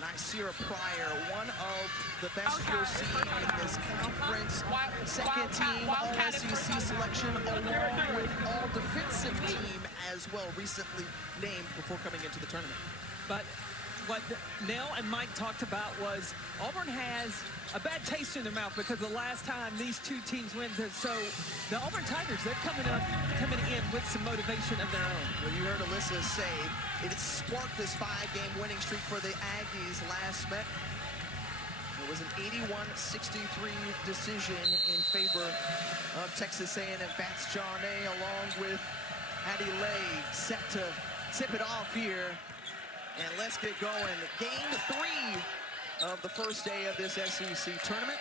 Nycera Pryor, one of the best you'll see in this conference. Second team All-SEC selection, along with All-Defensive Team as well, recently named before coming into the tournament. But what Nell and Mike talked about was Auburn has a bad taste in their mouth because the last time these two teams went, so the Auburn Tigers, they're coming in with some motivation of their own. Well, you heard Alyssa say it sparked this 5-game winning streak for the Aggies last met. It was an 81-63 decision in favor of Texas A&M. Vance Johnnet along with Hattie Lay set to tip it off here. And let's get going. Game 3 of the first day of this SEC tournament.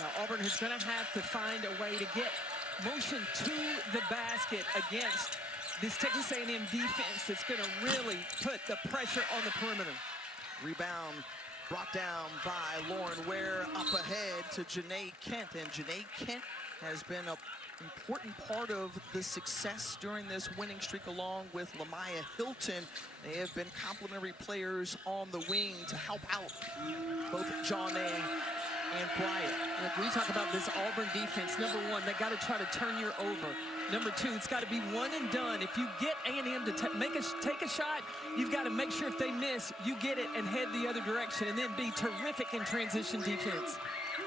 Now Auburn is going to have to find a way to get motion to the basket against this Texas A&M defense that's going to really put the pressure on the perimeter. Rebound brought down by Lauren Ware, up ahead to Janae Kent. And Janae Kent has been an important part of the success during this winning streak, along with Lamaya Hilton. They have been complementary players on the wing to help out both Johnay and Bryant. Look, we talk about this Auburn defense. Number one, they got to try to turn you over. Number two, it's got to be one and done. If you get A&M to take a shot, you've got to make sure if they miss, you get it and head the other direction, and then be terrific in transition defense.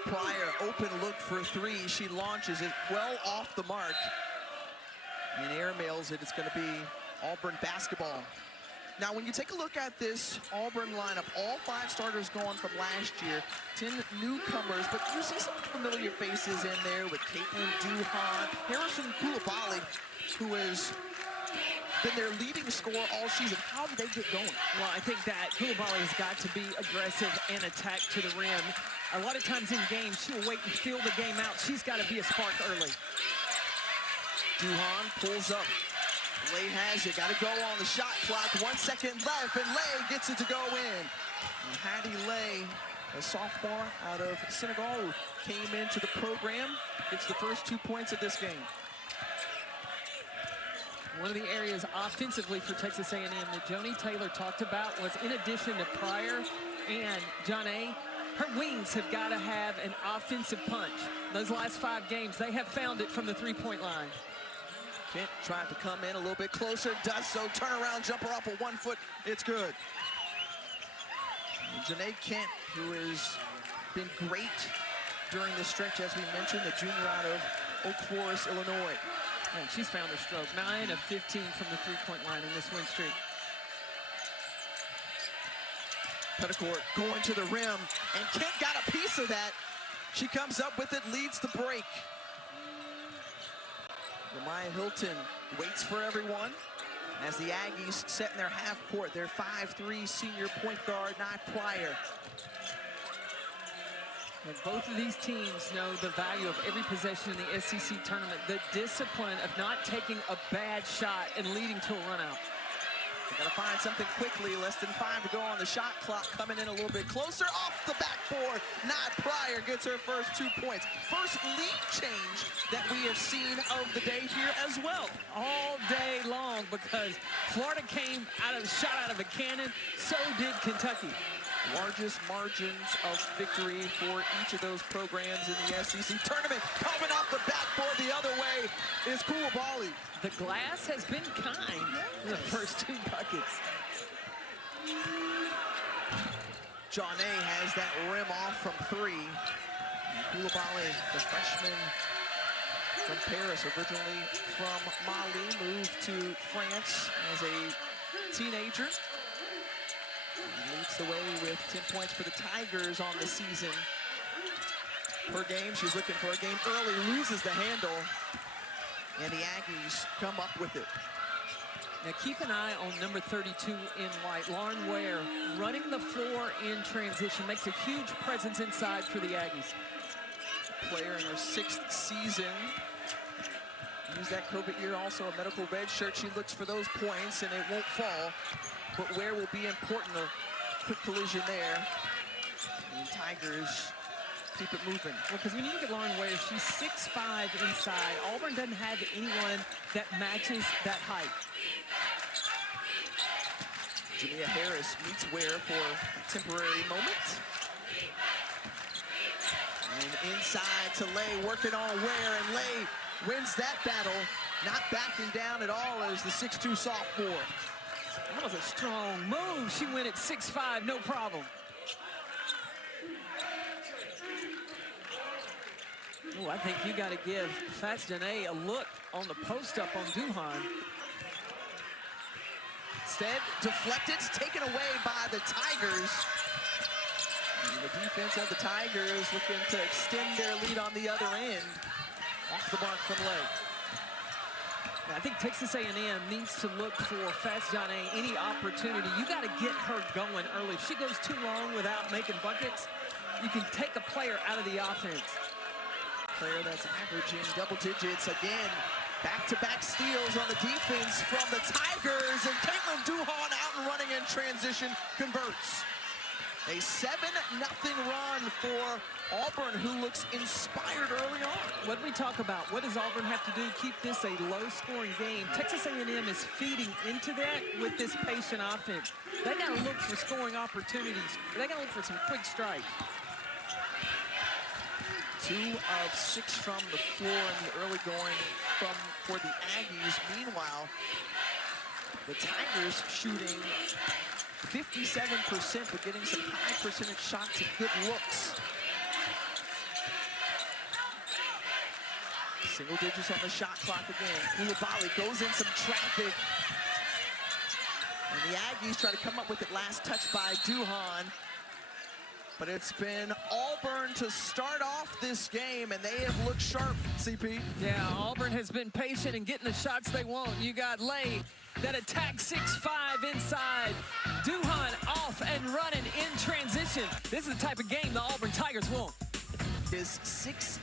Pryor, open look for three. She launches it well off the mark and airmails it. It's going to be Auburn basketball. Now, when you take a look at this Auburn lineup, all 5 starters gone from last year, 10 newcomers, but you see some familiar faces in there with Caitlin Duhan, Harrison Koulibaly, who has been their leading scorer all season. How did they get going? Well, I think that Koulibaly has got to be aggressive and attack to the rim. A lot of times in games, she'll wait and feel the game out. She's got to be a spark early. Duhan pulls up. Lay has it, got to go on the shot clock. 1 second left, and Lay gets it to go in. And Hattie Lay, a sophomore out of Senegal, who came into the program, gets the first 2 points of this game. One of the areas offensively for Texas A&M that Joni Taylor talked about was, in addition to Pryor and Johnay, her wings have got to have an offensive punch. Those last 5 games, they have found it from the 3-point line. Kent tried to come in a little bit closer, does so, turnaround jumper off of 1 foot, it's good. And Janae Kent, who has been great during the stretch, as we mentioned, the junior out of Oak Forest, Illinois. And she's found her stroke, 9 of 15 from the 3-point line in this win streak. Petticourt going to the rim, and Kent got a piece of that. She comes up with it, leads the break. Lamaya Hilton waits for everyone as the Aggies set in their half court. Their 5'3" senior point guard, Nye Pryor. And both of these teams know the value of every possession in the SEC tournament, the discipline of not taking a bad shot and leading to a run out. They gotta find something quickly. Less than 5 to go on the shot clock. Coming in a little bit closer off the backboard. Nye Pryor gets her first 2 points. First lead change that we have seen of the day here as well. All day long, because Florida came shot out of a cannon. So did Kentucky. Largest margins of victory for each of those programs in the SEC tournament. Coming off the backboard the other way is Koulibaly. The glass has been kind in the first 2 buckets. Johnay has that rim off from 3. Koulibaly, the freshman from Paris, originally from Mali, moved to France as a teenager. He leads the way with 10 points for the Tigers on the season. Per game, she's looking for a game early, loses the handle. And the Aggies come up with it. Now keep an eye on number 32 in white, Lauren Ware, running the floor in transition, makes a huge presence inside for the Aggies. Player in her 6th season. Used that COVID year, also a medical red shirt. She looks for those points, and it won't fall. But Ware will be important. A quick collision there. And Tigers keep it moving. Well, because when you look at Lauren Ware, she's 6'5" inside. Auburn doesn't have anyone that matches that height. Jamia Harris meets Ware for a temporary moment. And inside to Lay, working on Ware, and Lay wins that battle, not backing down at all as the 6'2" sophomore. That was a strong move. She went at 6'5", no problem. Oh, I think you got to give Fats Janae a look on the post-up on Duhan. Instead, deflected, taken away by the Tigers. And the defense of the Tigers looking to extend their lead on the other end. Off the mark from Lay. I think Texas A&M needs to look for Fats Janae any opportunity. You got to get her going early. If she goes too long without making buckets, you can take a player out of the offense. Player that's averaging double digits again. Back-to-back steals on the defense from the Tigers, and Caitlin Duhan out and running in transition converts. A 7-0 run for Auburn, who looks inspired early on. What we talk about, what does Auburn have to do to keep this a low-scoring game? Texas A&M is feeding into that with this patient offense. They got to look for scoring opportunities. They got to look for some quick strikes. 2 of 6 from the floor in the early going for the Aggies. Meanwhile, the Tigers shooting 57%, but getting some high percentage shots and good looks. Single digits on the shot clock again. Koulibaly goes in some traffic. And the Aggies try to come up with it, last touch by Duhan. But it's been Auburn to start off this game, and they have looked sharp, CP. Yeah, Auburn has been patient in getting the shots they want. You got Lay that attack 6'5" inside. Duhan off and running in transition. This is the type of game the Auburn Tigers want. Is 6-2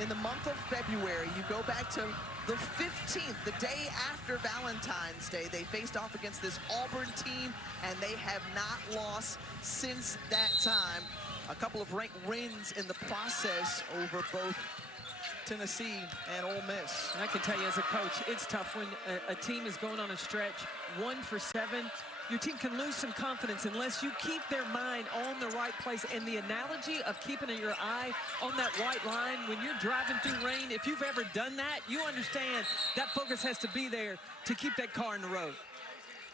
in the month of February. You go back to the 15th, the day after Valentine's Day. They faced off against this Auburn team, and they have not lost since that time. A couple of ranked wins in the process over both Tennessee and Ole Miss. And I can tell you as a coach, it's tough when a team is going on a stretch 1 for 7. Your team can lose some confidence unless you keep their mind on the right place. And the analogy of keeping your eye on that white line when you're driving through rain, if you've ever done that, you understand that focus has to be there to keep that car in the road.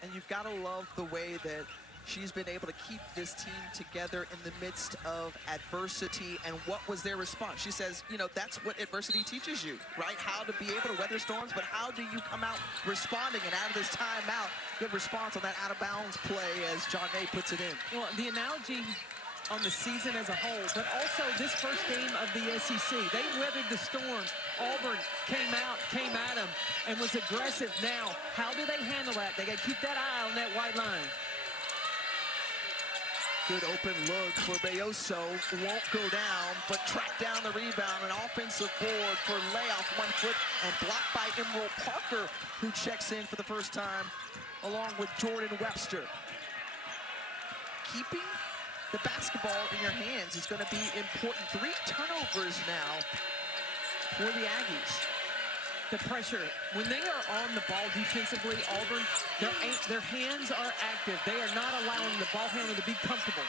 And you've got to love the way that she's been able to keep this team together in the midst of adversity. And what was their response? She says, you know, that's what adversity teaches you, right? How to be able to weather storms, but how do you come out responding? And out of this timeout, good response on that out-of-bounds play as John May puts it in. Well, the analogy on the season as a whole, but also this first game of the SEC. They weathered the storm. Auburn came at them, and was aggressive. Now, how do they handle that? They got to keep that eye on that white line. Good open look for Bayoso, won't go down, but track down the rebound. An offensive board for Lay off 1 foot and blocked by Emerald Parker, who checks in for the first time, along with Jordan Webster. Keeping the basketball in your hands is going to be important. 3 turnovers now for the Aggies. The pressure, when they are on the ball defensively, Auburn, their hands are active. They are not allowing the ball handler to be comfortable.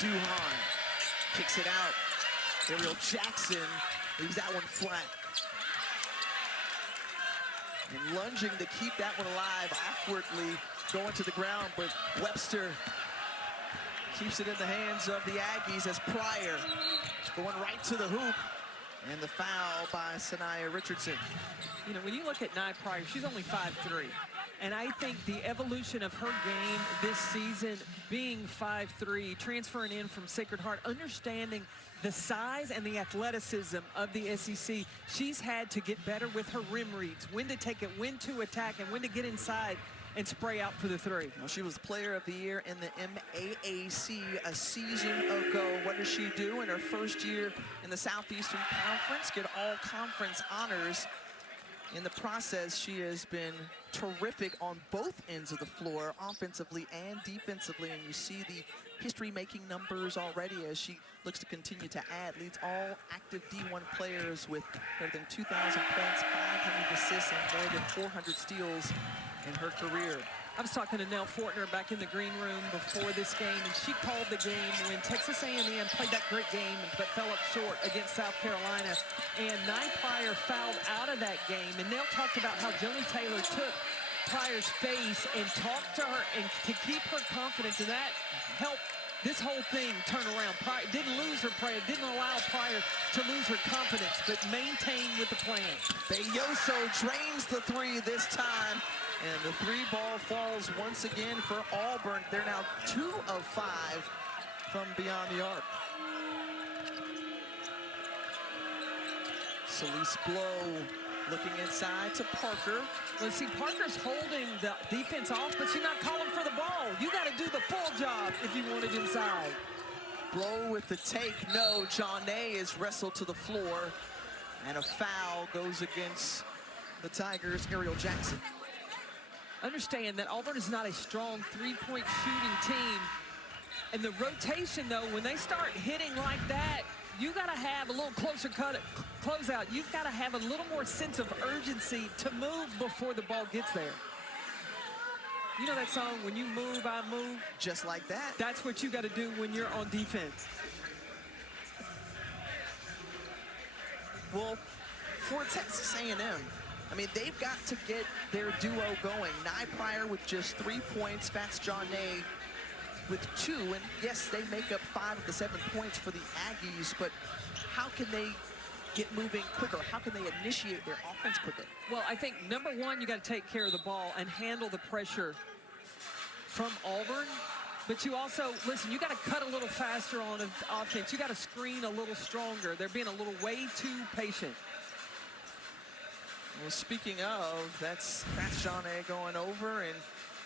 Duhan kicks it out. Ariel Jackson leaves that one flat. And lunging to keep that one alive, awkwardly going to the ground, but Webster keeps it in the hands of the Aggies as Pryor going right to the hoop. And the foul by Sanaya Richardson. You know, when you look at Nye Pryor, she's only 5'3". And I think the evolution of her game this season, being 5'3", transferring in from Sacred Heart, understanding the size and the athleticism of the SEC, she's had to get better with her rim reads, when to take it, when to attack, and when to get inside and spray out for the 3. Well, she was player of the year in the MAAC a season ago. What does she do in her first year in the Southeastern Conference? Get all conference honors. In the process, she has been terrific on both ends of the floor, offensively and defensively, and you see the history-making numbers already as she looks to continue to add. Leads all active D1 players with greater than 2,000 points, 500 assists, and more than 400 steals in her career. I was talking to Nell Fortner back in the green room before this game, and she called the game when Texas A&M played that great game but fell up short against South Carolina. And Nye Pryor fouled out of that game. And Nell talked about how Joni Taylor took Pryor's face and talked to her and to keep her confidence, and that helped this whole thing turn around. Pryor didn't lose her Pryor, didn't allow Pryor to lose her confidence, but maintained with the plan. Belloso drains the three this time. And the three ball falls once again for Auburn. They're now 2 of 5 from beyond the arc. Celeste Blow looking inside to Parker. Well, see, Parker's holding the defense off, but she's not calling for the ball. You got to do the full job if you want it inside. Blow with the take. No, Johnay is wrestled to the floor. And a foul goes against the Tigers' Ariel Jackson. Understand that Auburn is not a strong three-point shooting team. And the rotation, though, when they start hitting like that, you got to have a little closer closeout. You've got to have a little more sense of urgency to move before the ball gets there. You know that song, When You Move, I Move? Just like that. That's what you got to do when you're on defense. Well, for Texas A&M, I mean, they've got to get their duo going. Nye Pryor with just 3 points, Fats Johnay with 2. And yes, they make up 5 of the 7 points for the Aggies, but how can they get moving quicker? How can they initiate their offense quicker? Well, I think, number one, you got to take care of the ball and handle the pressure from Auburn. But you also, listen, you got to cut a little faster on offense. You got to screen a little stronger. They're being a little way too patient. Well, speaking of, that's Fats Johnay going over and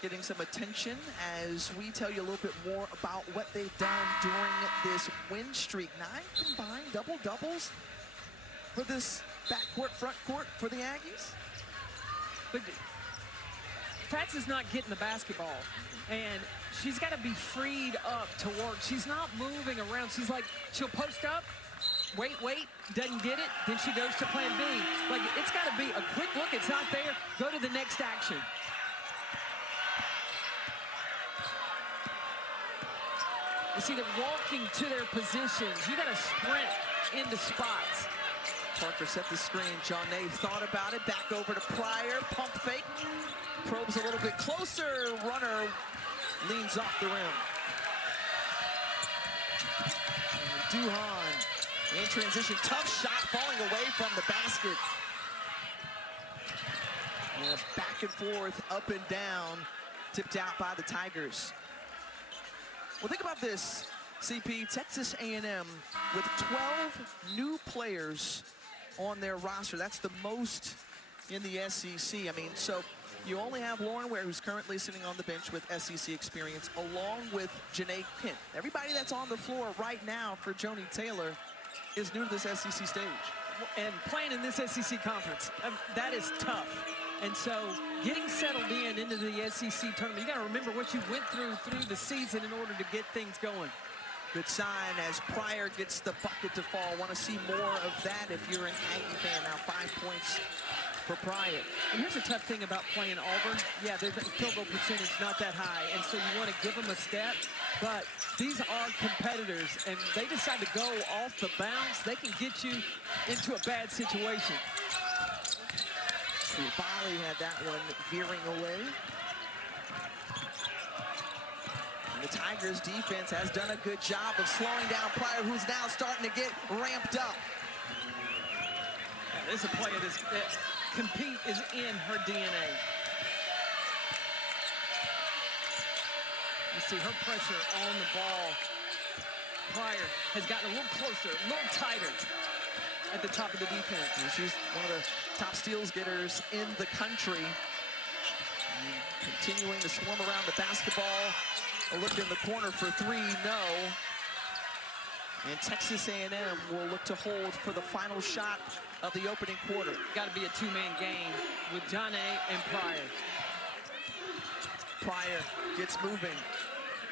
getting some attention as we tell you a little bit more about what they've done during this win streak. 9 combined double-doubles for this backcourt, front court for the Aggies. But Fats is not getting the basketball, and she's got to be freed up to work. She's not moving around. She's like, she'll post up, wait, doesn't get it, then she goes to plan B. Like, it's got to be a quick look, it's not there, go to the next action. You see them walking to their positions. You got to sprint into spots. Parker set the screen. Johnay thought about it. Back over to Pryor. Pump fake. Probes a little bit closer. Runner leans off the rim. And Duhan in transition. Tough shot falling away from the basket. And back and forth, up and down. Tipped out by the Tigers. Well, think about this, CP. Texas A&M with 12 new players on their roster. That's the most in the SEC. I mean, so you only have Lauren Ware, who's currently sitting on the bench with SEC experience, along with Janae Pint. Everybody that's on the floor right now for Joni Taylor is new to this SEC stage. And playing in this SEC conference, that is tough. And so getting settled into the SEC tournament, you got to remember what you went through the season in order to get things going. Good sign as Pryor gets the bucket to fall. Want to see more of that if you're an Aggie fan. Now 5 points for Pryor. And here's the tough thing about playing Auburn. Yeah, their field goal percentage not that high, and so you want to give them a step. But these are competitors, and they decide to go off the bounce. They can get you into a bad situation. Bali had that one veering away. And the Tigers defense has done a good job of slowing down Pryor, who's now starting to get ramped up. Yeah, this is a player that compete is in her DNA. You see her pressure on the ball. Pryor has gotten a little closer, a little tighter at the top of the defense. And she's one of the top steals getters in the country. And continuing to swarm around the basketball. A look in the corner for 3, no. And Texas A&M will look to hold for the final shot of the opening quarter. Got to be a two-man game with John A. and Pryor. Pryor gets moving,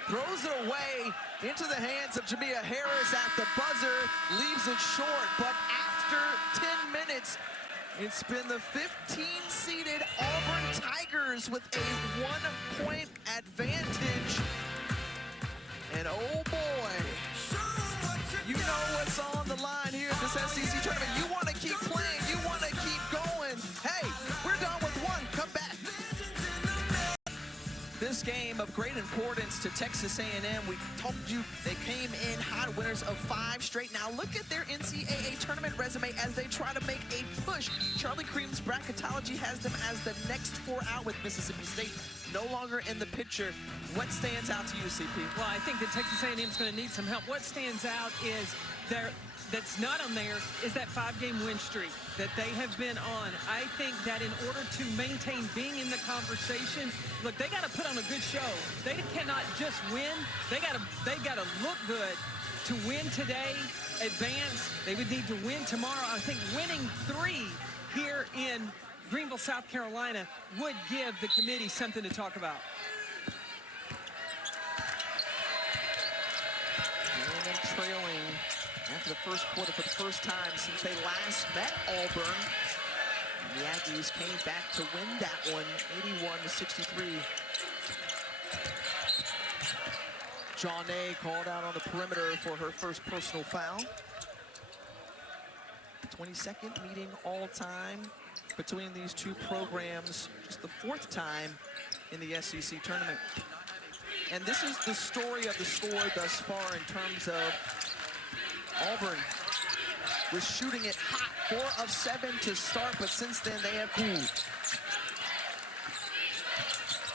throws it away into the hands of Jamia Harris at the buzzer, leaves it short, but after 10 minutes, it's been the 15-seeded Auburn Tigers with a 1-point advantage. And oh boy, you know what's on the line here at this SEC tournament. You want to keep playing, you want to keep going. Hey, we're done with one, come back. This game of great importance to Texas A&M. We told you they came in hot, winners of 5 straight. Now look at their NCAA tournament resume as they try to make a push. Charlie Cream's bracketology has them as the next 4 out, with Mississippi State no longer in the picture. What stands out to you, CP? Well, I think that Texas A&M is going to need some help. What stands out is that's not on there is that 5-game win streak that they have been on. I think that in order to maintain being in the conversation, look, they got to put on a good show. They cannot just win. They got to look good to win today, advance. They would need to win tomorrow. I think winning 3 here in Greenville, South Carolina would give the committee something to talk about. And then trailing after the first quarter for the first time since they last met Auburn. And the Aggies came back to win that one, 81-63. John A. called out on the perimeter for her first personal foul. 22nd meeting all time between these two programs, just the 4th time in the SEC tournament. And this is the story of the score thus far in terms of Auburn was shooting it hot, 4 of 7 to start, but since then they have cooled.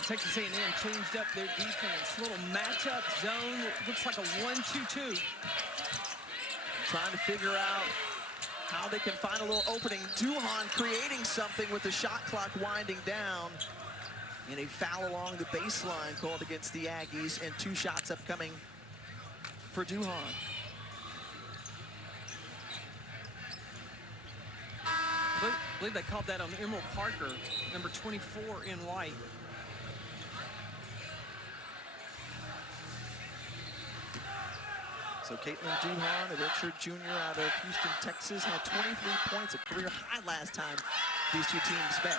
Texas A&M changed up their defense. Little matchup zone, looks like a 1-2-2. Trying to figure out how they can find a little opening. Duhan creating something with the shot clock winding down. And a foul along the baseline called against the Aggies, and 2 shots upcoming for Duhan. I believe they called that on Emerald Parker, number 24 in white. So Caitlin Duhan, a redshirt junior out of Houston, Texas, had 23 points, a career high last time these two teams met.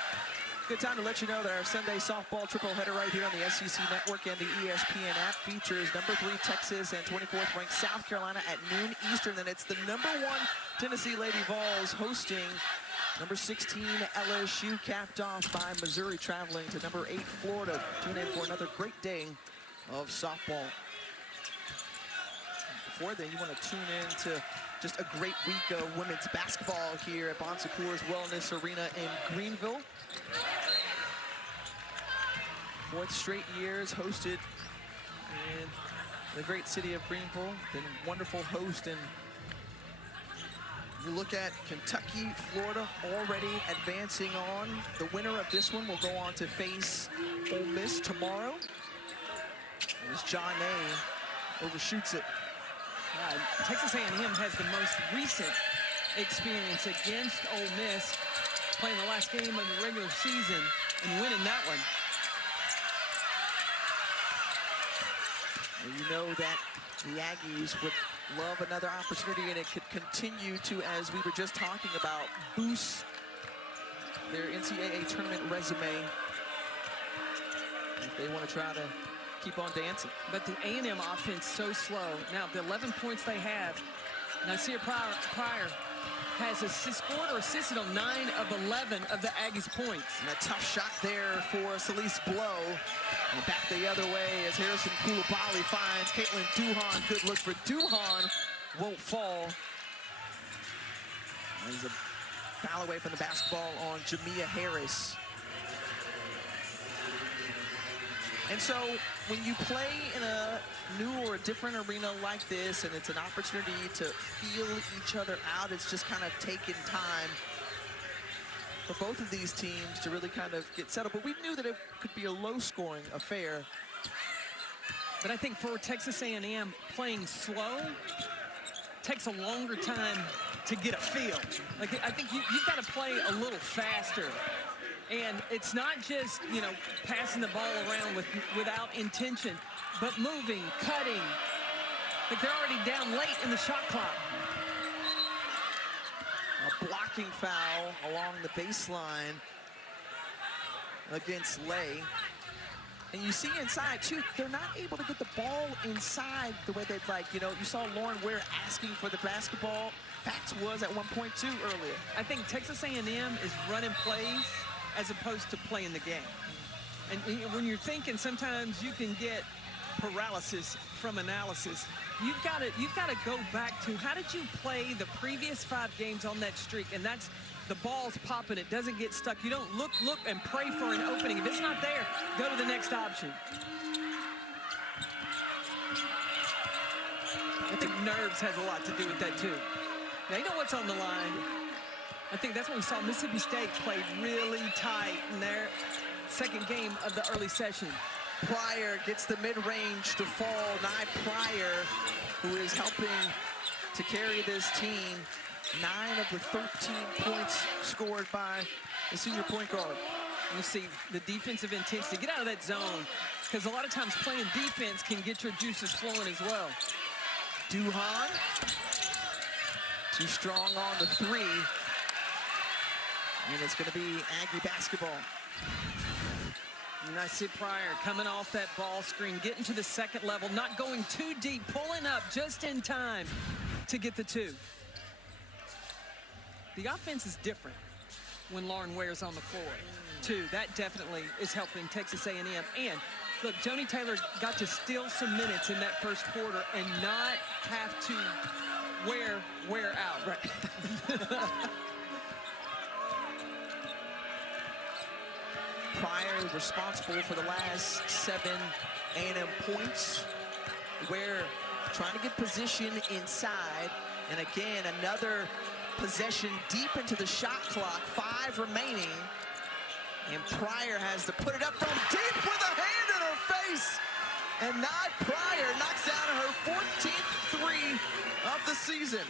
Good time to let you know that our Sunday softball triple header right here on the SEC Network and the ESPN app features number 3 Texas and 24th ranked South Carolina at noon Eastern. Then it's the number 1 Tennessee Lady Vols hosting number 16 LSU, capped off by Missouri, traveling to number 8 Florida. Tune in for another great day of softball. Before then, you want to tune in to just a great week of women's basketball here at Bon Secours Wellness Arena in Greenville. 4th straight years hosted in the great city of Greenville. Been a wonderful host, and you look at Kentucky, Florida already advancing on. The winner of this one will go on to face Ole Miss tomorrow. As John A. overshoots it. Texas A&M has the most recent experience against Ole Miss, playing the last game of the regular season and winning that one. And you know that the Aggies would love another opportunity, and it could continue to, as we were just talking about, boost their NCAA tournament resume if they want to try to keep on dancing. But the A&M offense so slow. Now, the 11 points they have, Nasir Pryor has scored or assisted on 9 of 11 of the Aggies' points. And a tough shot there for Celeste Blow. And back the other way as Harrison Koulibaly finds Caitlin Duhan. Good look for Duhan. Won't fall. There's a foul away from the basketball on Jamia Harris. And so when you play in a new or a different arena like this, and it's an opportunity to feel each other out, it's just kind of taking time for both of these teams to really kind of get settled. But we knew that it could be a low-scoring affair. But I think for Texas A&M, playing slow takes a longer time to get a feel. Like, I think you've got to play a little faster. And it's not just, you know, passing the ball around without intention, but moving, cutting. Like, they're already down late in the shot clock. A blocking foul along the baseline against Lay. And you see inside, too, they're not able to get the ball inside the way they'd like. You know, you saw Lauren Ware asking for the basketball. Fact was at one point, too, earlier. I think Texas A&M is running plays as opposed to playing the game. And when you're thinking, sometimes you can get paralysis from analysis. You've got to go back to how did you play the previous 5 games on that streak, and that's the ball's popping, it doesn't get stuck. You don't look and pray for an opening. If it's not there, go to the next option. I think nerves has a lot to do with that too. Now you know what's on the line. I think that's what we saw. Mississippi State played really tight in their second game of the early session. Pryor gets the mid-range to fall. Nye Pryor, who is helping to carry this team. 9 of the 13 points scored by the senior point guard. You see the defensive intensity. Get out of that zone, because a lot of times playing defense can get your juices flowing as well. Duhan, too strong on the 3. And it's going to be Aggie basketball. And I see Pryor coming off that ball screen, getting to the second level, not going too deep, pulling up just in time to get the 2. The offense is different when Lauren Ware's on the floor, too. That definitely is helping Texas A&M. And, look, Joni Taylor got to steal some minutes in that first quarter and not have to wear out. Right. Pryor responsible for the last 7 A&M points. Ware trying to get position inside. And, again, another possession deep into the shot clock, 5 remaining. And Pryor has to put it up from deep with a hand in her face. And Nye Pryor knocks down her 14th 3 of the season.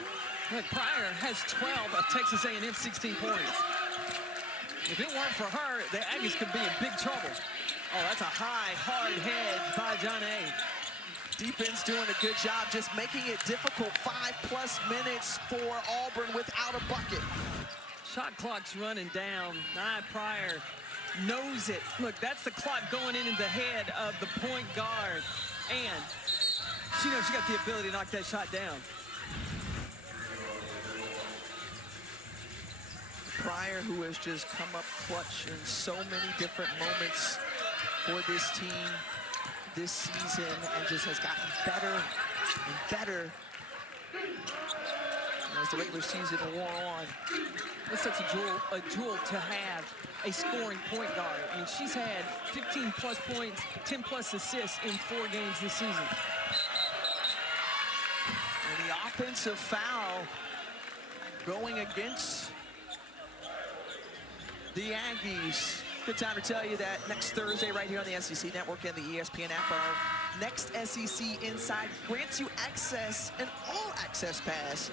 Look, Pryor has 12 of Texas A&M's 16 points. If it weren't for her, the Aggies could be in big trouble. Oh, that's a high, hard head by John A. Defense doing a good job, just making it difficult. 5+ minutes for Auburn without a bucket. Shot clock's running down. Nye Pryor knows it. Look, that's the clock going into the head of the point guard. And she knows she got the ability to knock that shot down. Pryor, who has just come up clutch in so many different moments for this team this season, and just has gotten better and better as the regular season wore on. It's such a jewel to have a scoring point guard. I mean, she's had 15+ points, 10+ assists in 4 games this season. And the offensive foul going against the Aggies. Good time to tell you that next Thursday right here on the SEC Network and the ESPN app, our next SEC Inside grants you access, an all-access pass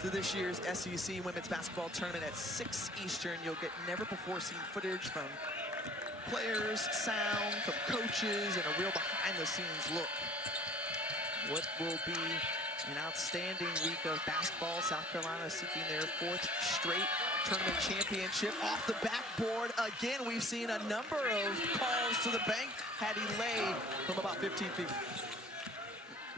to this year's SEC Women's Basketball Tournament at 6 Eastern. You'll get never-before-seen footage from players, sound from coaches, and a real behind-the-scenes look. What will be an outstanding week of basketball. South Carolina seeking their 4th straight tournament championship. Off the backboard again, we've seen a number of calls to the bank. Hattie Lay from about 15 feet.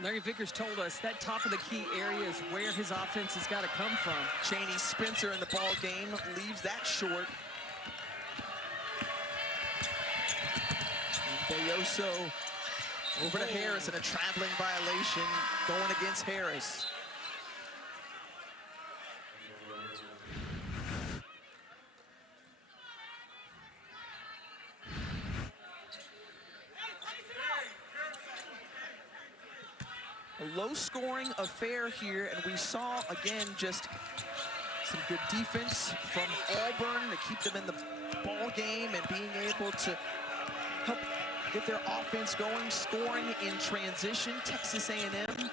Larry Vickers told us that top of the key area is where his offense has got to come from. Cheney Spencer in the ball game leaves that short. Bayoso over to Harris, and a traveling violation going against Harris. A low-scoring affair here, and we saw, again, just some good defense from Auburn to keep them in the ball game and being able to help get their offense going, scoring in transition. Texas A&M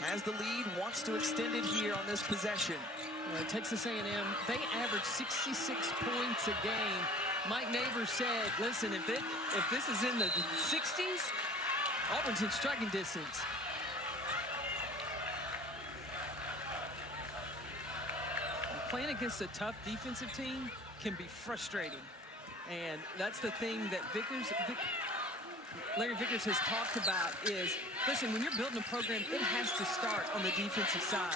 has the lead, wants to extend it here on this possession. Texas A&M, they average 66 points a game. Mike Neighbors said, listen, if this is in the 60s, Auburn's in striking distance. And playing against a tough defensive team can be frustrating. And that's the thing that Larry Vickers has talked about is, listen, when you're building a program, it has to start on the defensive side.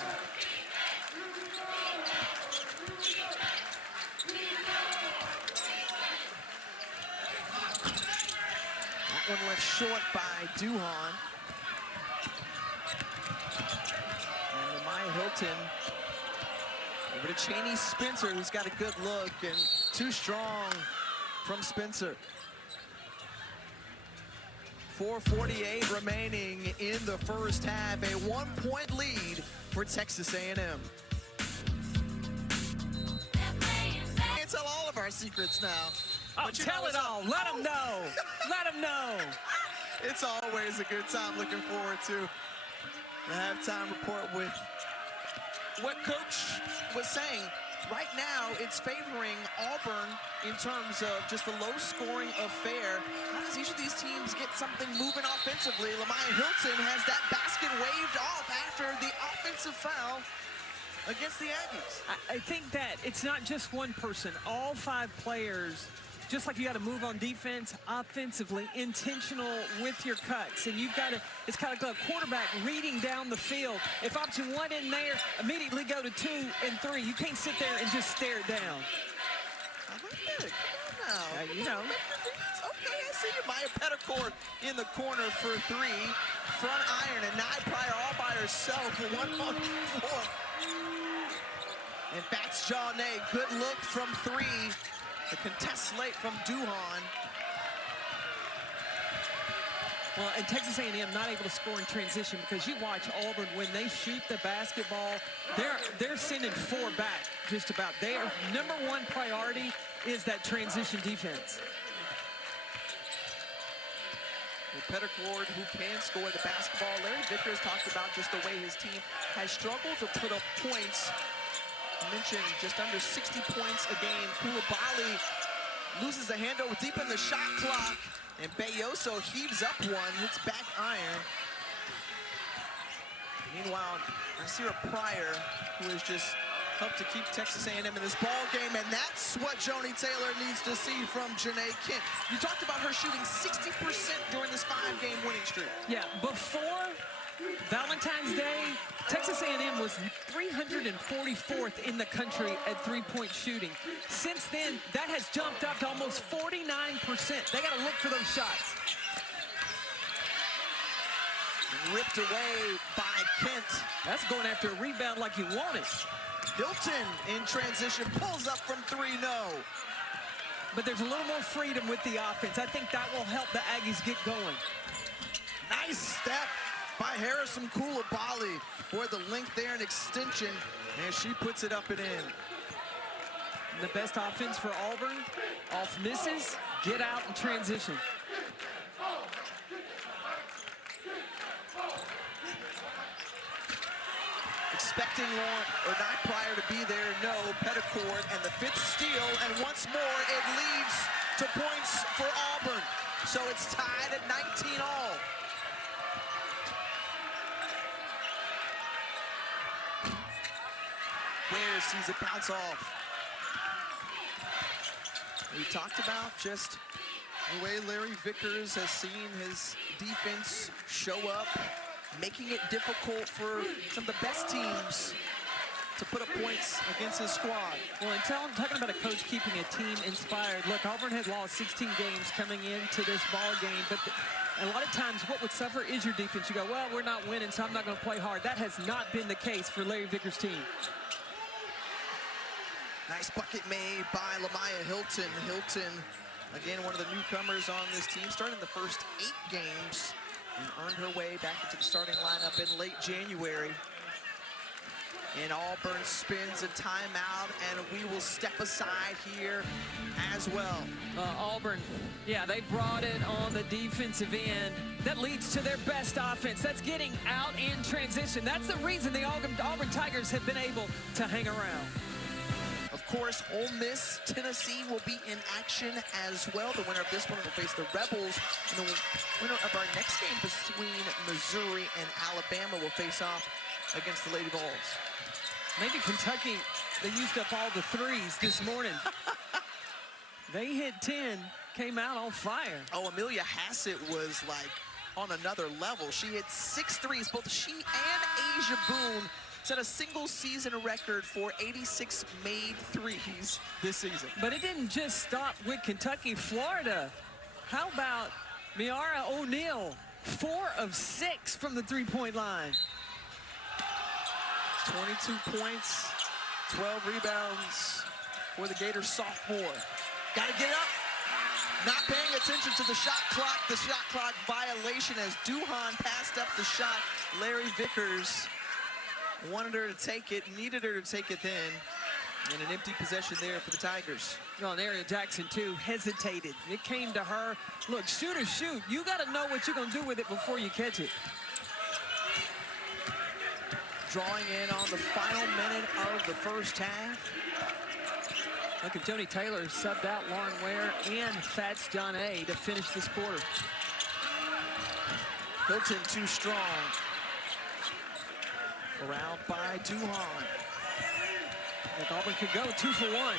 That one left short by Duhan. And Lamaya Hilton over to Chaney Spencer, who's got a good look, and too strong from Spencer. 4:48 remaining in the first half. A 1-point lead for Texas A&M. Can't tell all of our secrets now. Oh, tell it all. Let them know. Let them know. It's always a good time. Looking forward to the halftime report with what Coach was saying. Right now, it's favoring Auburn in terms of just the low scoring affair. How does each of these teams get something moving offensively? Lamaya Hilton has that basket waved off after the offensive foul against the Aggies. I think that it's not just one person. All 5 players, just like you got to move on defense, offensively, intentional with your cuts. And you've got to, it's kind of like a quarterback reading down the field. If option 1 in there, immediately go to 2 and 3. You can't sit there and just stare it down. I like it. Come on now. You know. Okay, I see you. Maya Petticourt in the corner for 3. Front iron, and Nye Pryor all by herself. 1 on 4. And that's Jaunet. Good look from 3. The contest late from Duhan. Well, and Texas A&M not able to score in transition, because you watch Auburn when they shoot the basketball, they're sending 4 back just about. Their #1 priority is that transition defense. Well, Petticourt, who can score the basketball. Larry Vickers talked about just the way his team has struggled to put up points. I mentioned just under 60 points a game. Koulibaly loses the handle deep in the shot clock, and Bayoso heaves up one, hits back iron. Meanwhile, Nasira Pryor, who has just helped to keep Texas A&M in this ball game, and that's what Joni Taylor needs to see from Janae Kent. You talked about her shooting 60% during this 5-game winning streak. Yeah, before Valentine's Day, Texas A&M was 344th in the country at 3-point shooting. Since then, that has jumped up to almost 49%. They got to look for those shots. Ripped away by Kent. That's going after a rebound like you want it. Hilton in transition, pulls up from 3, no. But there's a little more freedom with the offense. I think that will help the Aggies get going. Nice step by Harrison Koulibaly. Boy, the length there and extension, and she puts it up and in. The best offense for Auburn, off misses, get out and transition. Expecting Nye Pryor to be there, no. Petticourt and the 5th steal, and once more it leads to points for Auburn. So it's tied at 19 all. Ware sees it bounce off. We talked about just the way Larry Vickers has seen his defense show up, making it difficult for some of the best teams to put up points against his squad. Well, and talking about a coach keeping a team inspired. Look, Auburn had lost 16 games coming into this ball game, but a lot of times what would suffer is your defense. You go, well, we're not winning, so I'm not going to play hard. That has not been the case for Larry Vickers' team. Nice bucket made by Lamaya Hilton. Hilton, again, one of the newcomers on this team, started the first 8 games and earned her way back into the starting lineup in late January. And Auburn spins a timeout, and we will step aside here as well. Auburn, yeah, they brought it on the defensive end. That leads to their best offense. That's getting out in transition. That's the reason the Auburn Tigers have been able to hang around. Of course, Ole Miss, Tennessee will be in action as well. The winner of this one will face the Rebels. And the winner of our next game between Missouri and Alabama will face off against the Lady Vols. Maybe Kentucky, they used up all the threes this morning. They hit 10, came out on fire. Oh, Amelia Hassett was like on another level. She hit 6 threes. Both she and Asia Boone set a single season record for 86 made threes this season. But it didn't just stop with Kentucky. Florida, how about Miara O'Neal? 4 of 6 from the three-point line. 22 points, 12 rebounds for the Gators sophomore. Got to get up. Not paying attention to the shot clock. The shot clock violation as Duhan passed up the shot. Larry Vickers wanted her to take it, needed her to take it then. And an empty possession there for the Tigers. Oh, and Ariel Jackson, too, hesitated. It came to her. Look, shoot or shoot. You got to know what you're going to do with it before you catch it. Drawing in on the final minute of the first half. Look at Joni Taylor subbed out Lauren Ware and Fats John A to finish this quarter. Hilton too strong. Around by Duhan. If Auburn could go 2 for 1.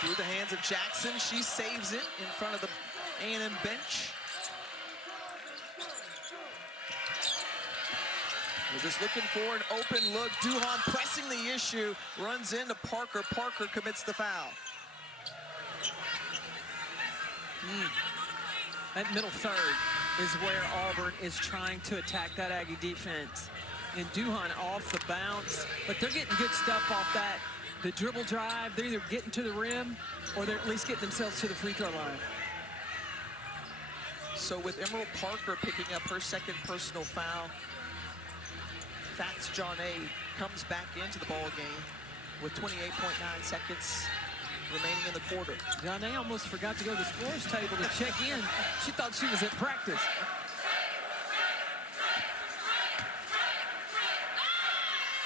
Through the hands of Jackson, she saves it in front of the A&M bench. We're just looking for an open look. Duhan pressing the issue, runs into Parker. Parker commits the foul. That middle third is where Auburn is trying to attack that Aggie defense. And Duhan off the bounce, but they're getting good stuff off that. The dribble drive, they're either getting to the rim or they're at least getting themselves to the free throw line. So with Emerald Parker picking up her second personal foul, Fats John A comes back into the ball game with 28.9 seconds remaining in the quarter. John A almost forgot to go to the scores table to check in. She thought she was at practice.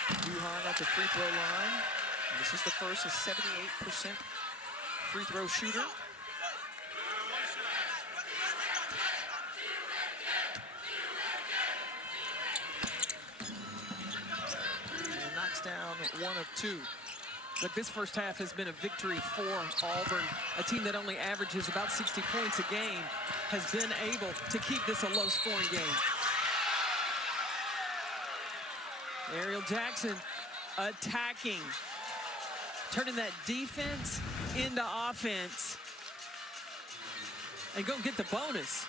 Duhan at the free throw line. And this is the first, a 78% free throw shooter. And knocks down 1 of 2. Look, this first half has been a victory for Auburn. A team that only averages about 60 points a game has been able to keep this a low-scoring game. Ariel Jackson attacking, turning that defense into offense. And go get the bonus.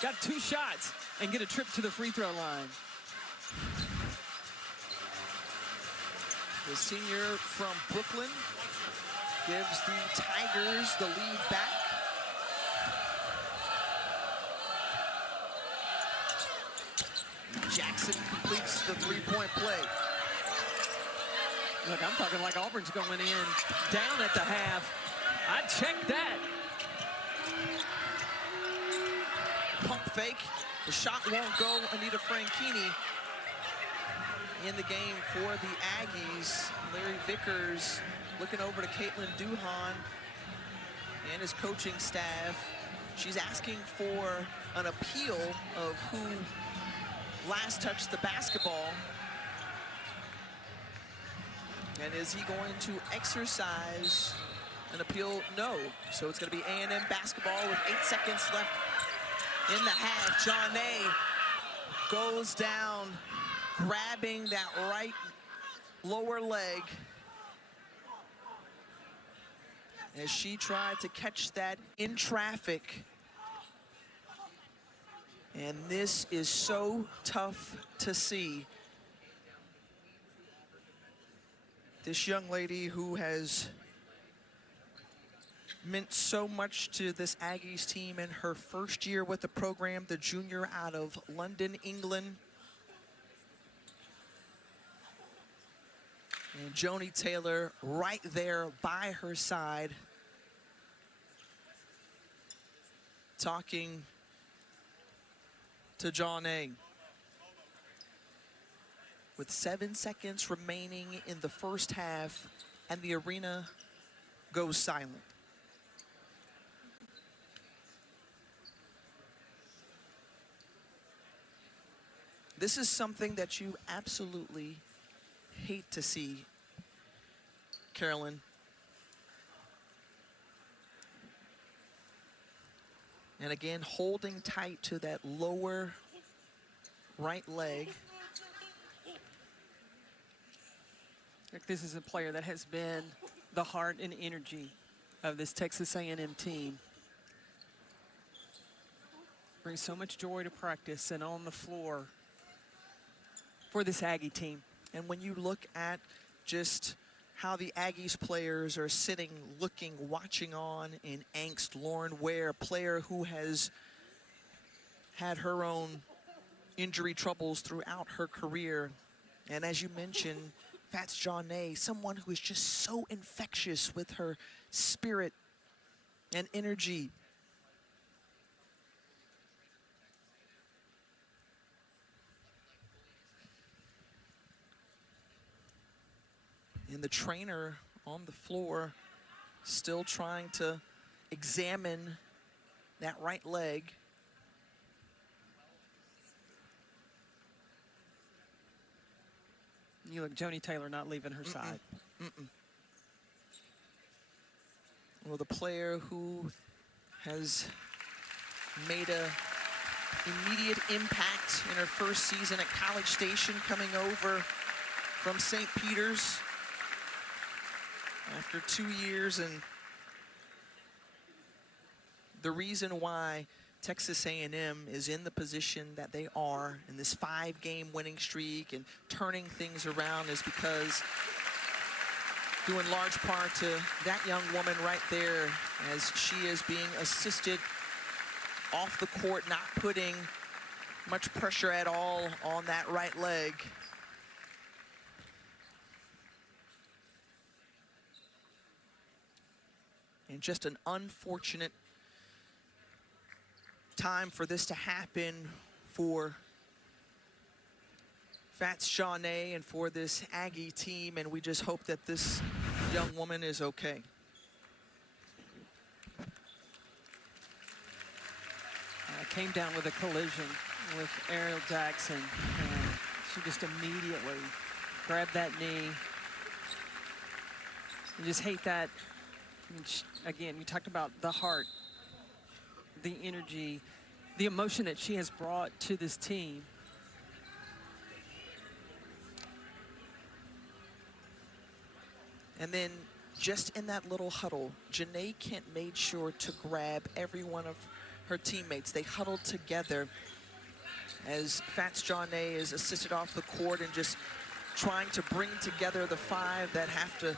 Got 2 shots and get a trip to the free throw line. The senior from Brooklyn gives the Tigers the lead back. Jackson completes the three-point play. Look, I'm talking like Auburn's going in down at the half. I'd check that. Pump fake. The shot won't go. Anita Franchini in the game for the Aggies. Larry Vickers looking over to Caitlin Duhan and his coaching staff. She's asking for an appeal of who last touched the basketball. And is he going to exercise an appeal? No. So it's going to be A&M basketball with 8 seconds left in the half. John A goes down, grabbing that right lower leg as she tried to catch that in traffic. And this is so tough to see. This young lady who has meant so much to this Aggies team in her first year with the program, the junior out of London, England. And Joni Taylor right there by her side, talking to Johnny. With 7 seconds remaining in the first half, and the arena goes silent. This is something that you absolutely hate to see, Carolyn. And again, holding tight to that lower right leg. This is a player that has been the heart and energy of this Texas A&M team. Brings so much joy to practice and on the floor for this Aggie team. And when you look at just how the Aggies players are sitting, looking, watching on in angst, Lauren Ware, a player who has had her own injury troubles throughout her career. And as you mentioned, Fats Johnay, someone who is just so infectious with her spirit and energy. And the trainer on the floor still trying to examine that right leg. You look, Joni Taylor not leaving her side. Well, the player who has made a immediate impact in her first season at College Station, coming over from St. Peter's after 2 years. And the reason why Texas A&M is in the position that they are in this 5-game winning streak and turning things around is because, due in large part to that young woman right there, as she is being assisted off the court, not putting much pressure at all on that right leg. And just an unfortunate time for this to happen for Fats Johnay and for this Aggie team, and we just hope that this young woman is okay. Came down with a collision with Ariel Jackson, and she just immediately grabbed that knee. You just hate that. Again, you talked about the heart, the energy, the emotion that she has brought to this team. And then just in that little huddle, Janae Kent made sure to grab every one of her teammates. They huddled together as Fats Johnay is assisted off the court and just trying to bring together the 5 that have to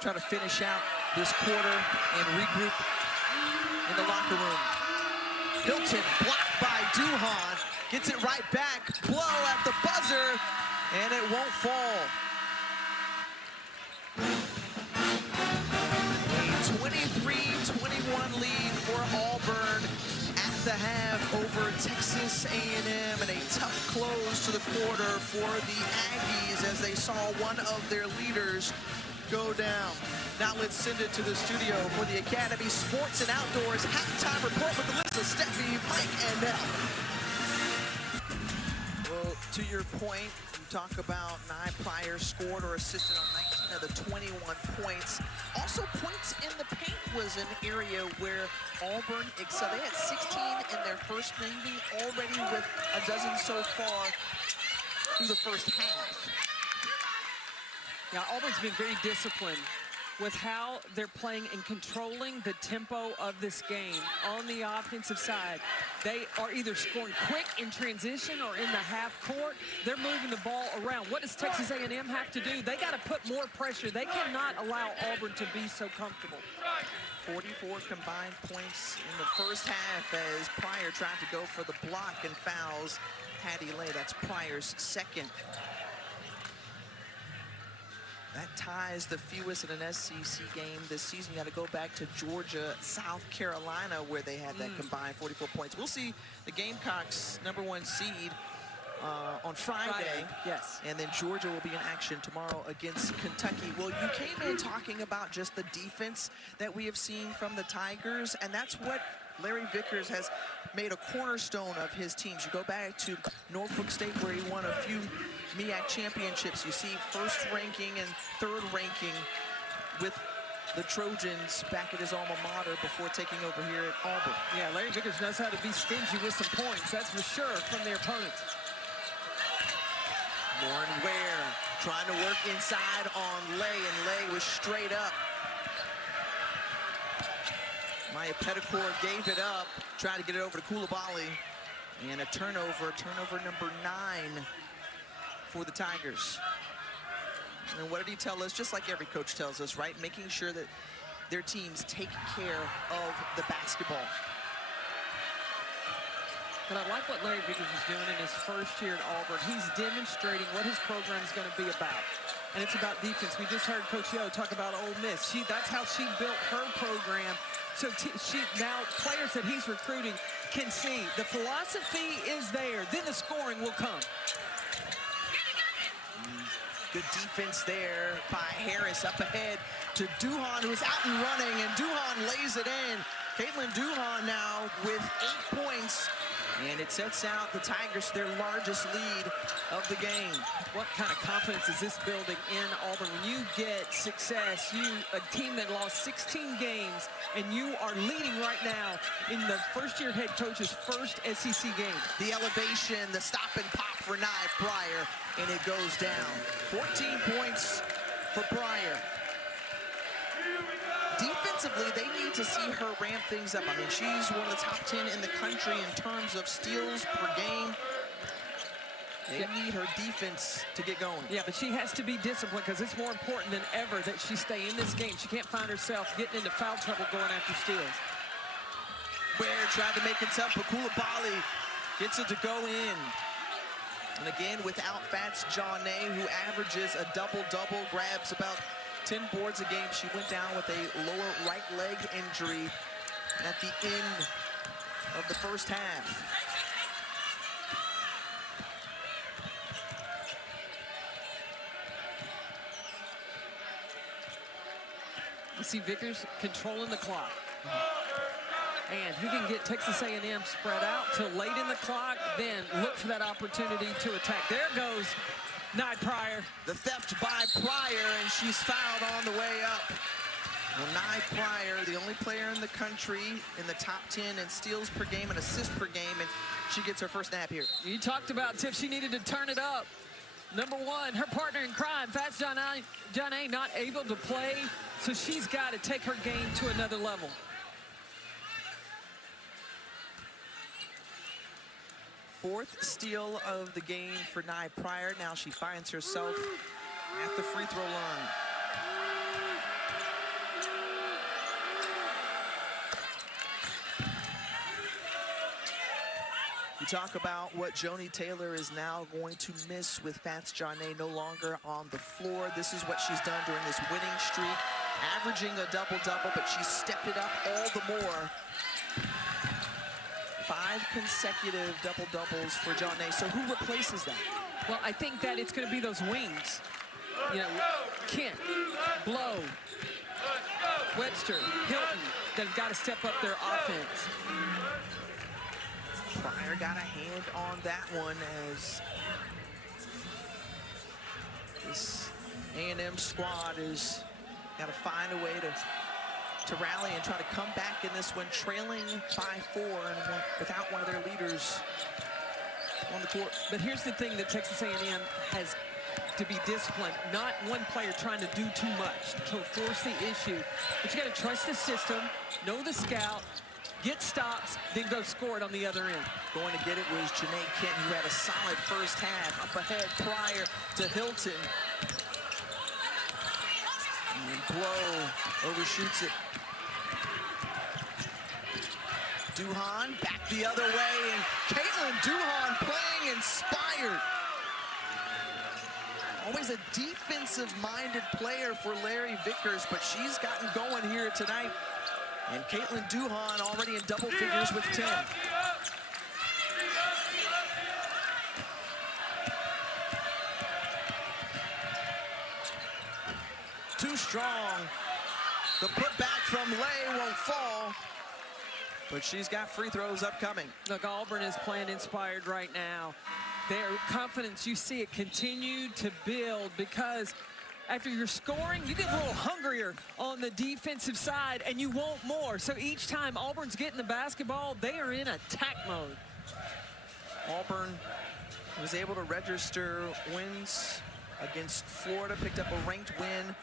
try to finish out this quarter and regroup in the locker room. Hilton blocked by Duhan, gets it right back, blow at the buzzer, and it won't fall. A 23-21 lead for Auburn at the half over Texas A&M, and a tough close to the quarter for the Aggies as they saw one of their leaders go down. Now let's send it to the studio for the Academy Sports and Outdoors halftime report with Alyssa, Steffi, Mike, and Nell. Well, to your point, you talk about Nye Pryor scored or assisted on 19 of the 21 points. Also, points in the paint was an area where Auburn excelled. They had 16 in their first meeting already, with a dozen so far through the first half. Yeah, Auburn's been very disciplined with how they're playing and controlling the tempo of this game on the offensive side. They are either scoring quick in transition or in the half court. They're moving the ball around. What does Texas A&M have to do? They got to put more pressure. They cannot allow Auburn to be so comfortable. 44 combined points in the first half as Pryor tried to go for the block and fouls Hattie Lay. That's Pryor's second. That ties the fewest in an SEC game this season. You got to go back to Georgia, South Carolina, where they had that combined 44 points. We'll see the Gamecocks' #1 seed on Friday. Yes. And then Georgia will be in action tomorrow against Kentucky. Well, you came in talking about just the defense that we have seen from the Tigers, and that's what Larry Vickers has made a cornerstone of his teams. You go back to Norfolk State, where he won a few MEAC championships. You see first ranking and third ranking with the Trojans back at his alma mater before taking over here at Auburn. Yeah, Larry Vickers knows how to be stingy with some points, that's for sure, from their opponents. Lauren Ware trying to work inside on Lay, and Lay was straight up. Maya Petticourt gave it up, tried to get it over to Coulibaly, and a turnover number 9 for the Tigers. And what did he tell us? Just like every coach tells us, right? Making sure that their teams take care of the basketball. But I like what Larry Vickers is doing in his first year at Auburn. He's demonstrating what his program is going to be about. And it's about defense. We just heard Coach Yo talk about Ole Miss. That's how she built her program. So now players that he's recruiting can see the philosophy is there. Then the scoring will come. Good defense there by Harris, up ahead to Duhan, who's out and running, and Duhan lays it in. Caitlin Duhan now with 8 points, and it sets out the Tigers their largest lead of the game. What kind of confidence is this building in Auburn? When you get success, a team that lost 16 games, and you are leading right now in the first-year head coach's first SEC game. The elevation, the stop and pop for Nia Pryor, and it goes down. 14 points for Pryor. Defensively, they need to see her ramp things up. I mean, she's one of the top 10 in the country in terms of steals per game. They need her defense to get going. Yeah, but she has to be disciplined because it's more important than ever that she stay in this game. She can't find herself getting into foul trouble going after steals. Ware tried to make it tough, but Coulibaly gets it to go in. And again, without Fats Jaunet, who averages a double-double, grabs about 10 boards a game. She went down with a lower right leg injury at the end of the first half. You see Vickers controlling the clock. And he can get Texas A&M spread out till late in the clock, then look for that opportunity to attack. There goes Nia Pryor. The theft by Pryor, and she's fouled on the way up. Well, Nia Pryor, the only player in the country in the top 10 in steals per game and assists per game, and she gets her first nap here. You talked about, Tiff, she needed to turn it up. #1, her partner in crime, Fats Jaunet, not able to play, so she's got to take her game to another level. Fourth steal of the game for Nia Pryor. Now she finds herself at the free throw line. You talk about what Joni Taylor is now going to miss with Fats Jaunet no longer on the floor. This is what she's done during this winning streak, averaging a double-double, but she stepped it up all the more. 5 consecutive double-doubles for Jaunet. So who replaces that? Well, I think that it's going to be those wings. You know, Kent, Blow, Webster, Hilton, that have got to step up their offense. Pryor got a hand on that one as this A&M squad is got to find a way to rally and try to come back in this one, trailing by 4 and without one of their leaders on the court. But here's the thing that Texas A&M has to be disciplined, not one player trying to do too much to force the issue. But you got to trust the system, know the scout, get stops, then go score it on the other end. Going to get it was Janae Kent, who had a solid first half. Up ahead prior to Hilton. And Blow overshoots it. Duhan back the other way, and Caitlin Duhan playing inspired. Always a defensive-minded player for Larry Vickers, but she's gotten going here tonight. And Caitlin Duhan already in double figures with 10. Too strong. The putback from Lay won't fall, but she's got free throws upcoming. Look, Auburn is playing inspired right now. Their confidence, you see it continue to build, because after you're scoring, you get a little hungrier on the defensive side and you want more. So each time Auburn's getting the basketball, they are in attack mode. Auburn was able to register wins against Florida, picked up a ranked win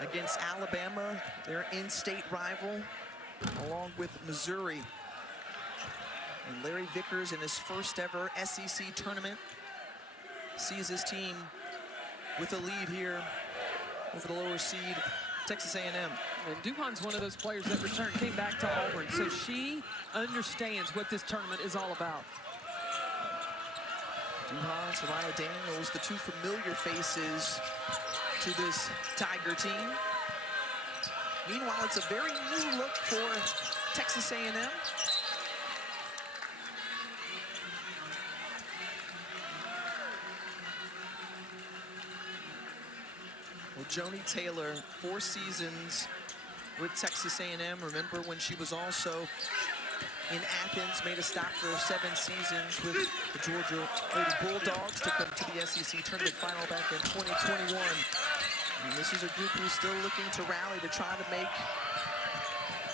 against Alabama, their in-state rival, along with Missouri. And Larry Vickers, in his first ever SEC tournament, sees his team with a lead here over the lower seed, Texas A&M. And Duhan's one of those players that returned, came back to Auburn, so she understands what this tournament is all about. Duhan, Soraya Daniels, the two familiar faces to this Tiger team. Meanwhile, it's a very new look for Texas A&M. Well, Joni Taylor, 4 seasons with Texas A&M. Remember when she was also in Athens, made a stop for 7 seasons with the Georgia Lady Bulldogs to come to the SEC tournament final back in 2021. And this is a group who's still looking to rally to try to make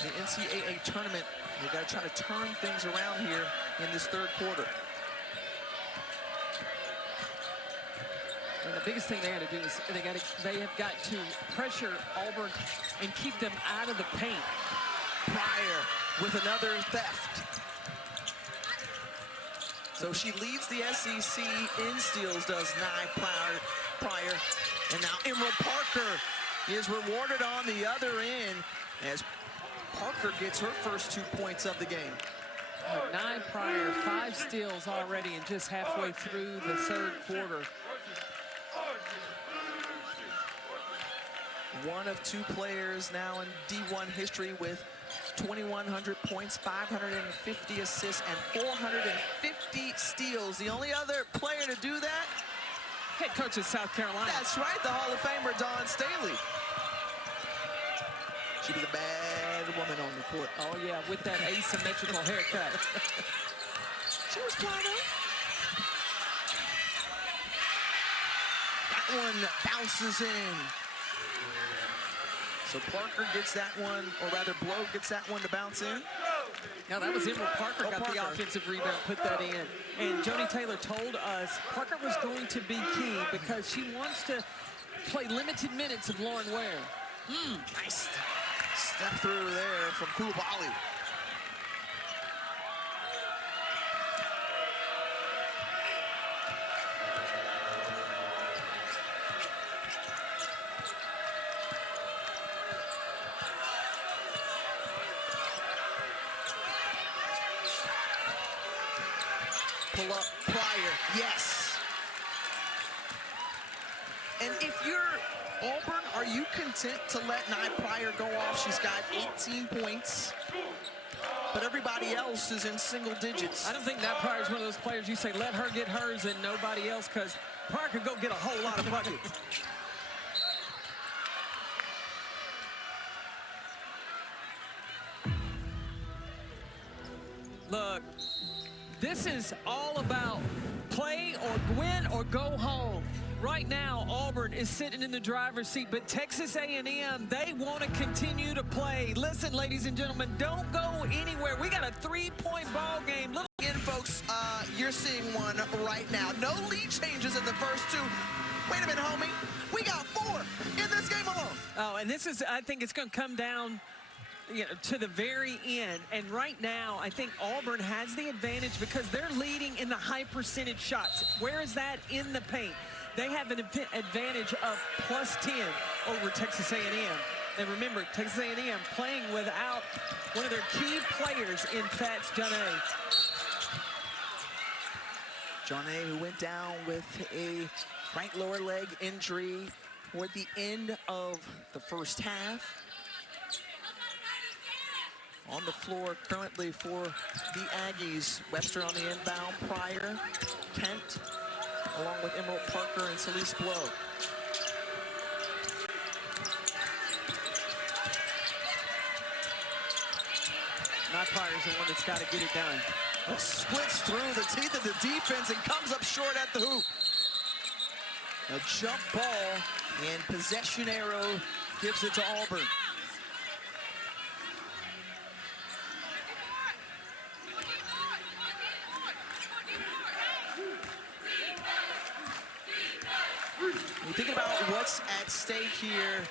the NCAA tournament. They've got to try to turn things around here in this third quarter. And the biggest thing they had to do is they have got to pressure Auburn and keep them out of the paint. Pryor with another theft. So she leads the SEC in steals, does Nye Pryor. And now Emerald Parker is rewarded on the other end as Parker gets her first 2 points of the game. Nye Pryor, 5 steals already and just halfway through the third quarter. One of 2 players now in D1 history with 2,100 points, 550 assists, and 450 steals. The only other player to do that? Head coach of South Carolina. That's right, the Hall of Famer, Dawn Staley. She was a bad woman on the court. Oh, yeah, with that asymmetrical haircut. She was flying up. That one bounces in. So Parker gets that one, or rather Blow gets that one to bounce in. Now that was Emerald Parker got the offensive rebound, put that in. And Joni Taylor told us Parker was going to be key because she wants to play limited minutes of Lauren Ware. Nice step through there from Koulibaly. Pull up Pryor, yes. And if you're Auburn, are you content to let Nye Pryor go off? She's got 18 points, but everybody else is in single digits. I don't think Nye Pryor is one of those players you say let her get hers and nobody else, because Pryor could go get a whole lot of buckets. Look, this is all about play or win or go home. Right now, Auburn is sitting in the driver's seat, but Texas A&M, they want to continue to play. Listen, ladies and gentlemen, don't go anywhere. We got a 3-point ball game. Look Again, folks, you're seeing one right now. No lead changes in the first 2. Wait a minute, homie. We got 4 in this game alone. Oh, and this is, I think it's going to come down, you know, to the very end. And right now, I think Auburn has the advantage because they're leading in the high percentage shots. Where is that? In the paint. They have an advantage of +10 over Texas A&M. And remember, Texas A&M playing without one of their key players in Fats John-A. John-A, who went down with a right lower leg injury toward the end of the first half. On the floor currently for the Aggies, Webster on the inbound, Pryor, Kent, along with Emerald Parker and Celeste Blow. Not Pryor's the one that's got to get it done. Splits through the teeth of the defense and comes up short at the hoop. A jump ball, and possession arrow gives it to Auburn. You think about what's at stake here,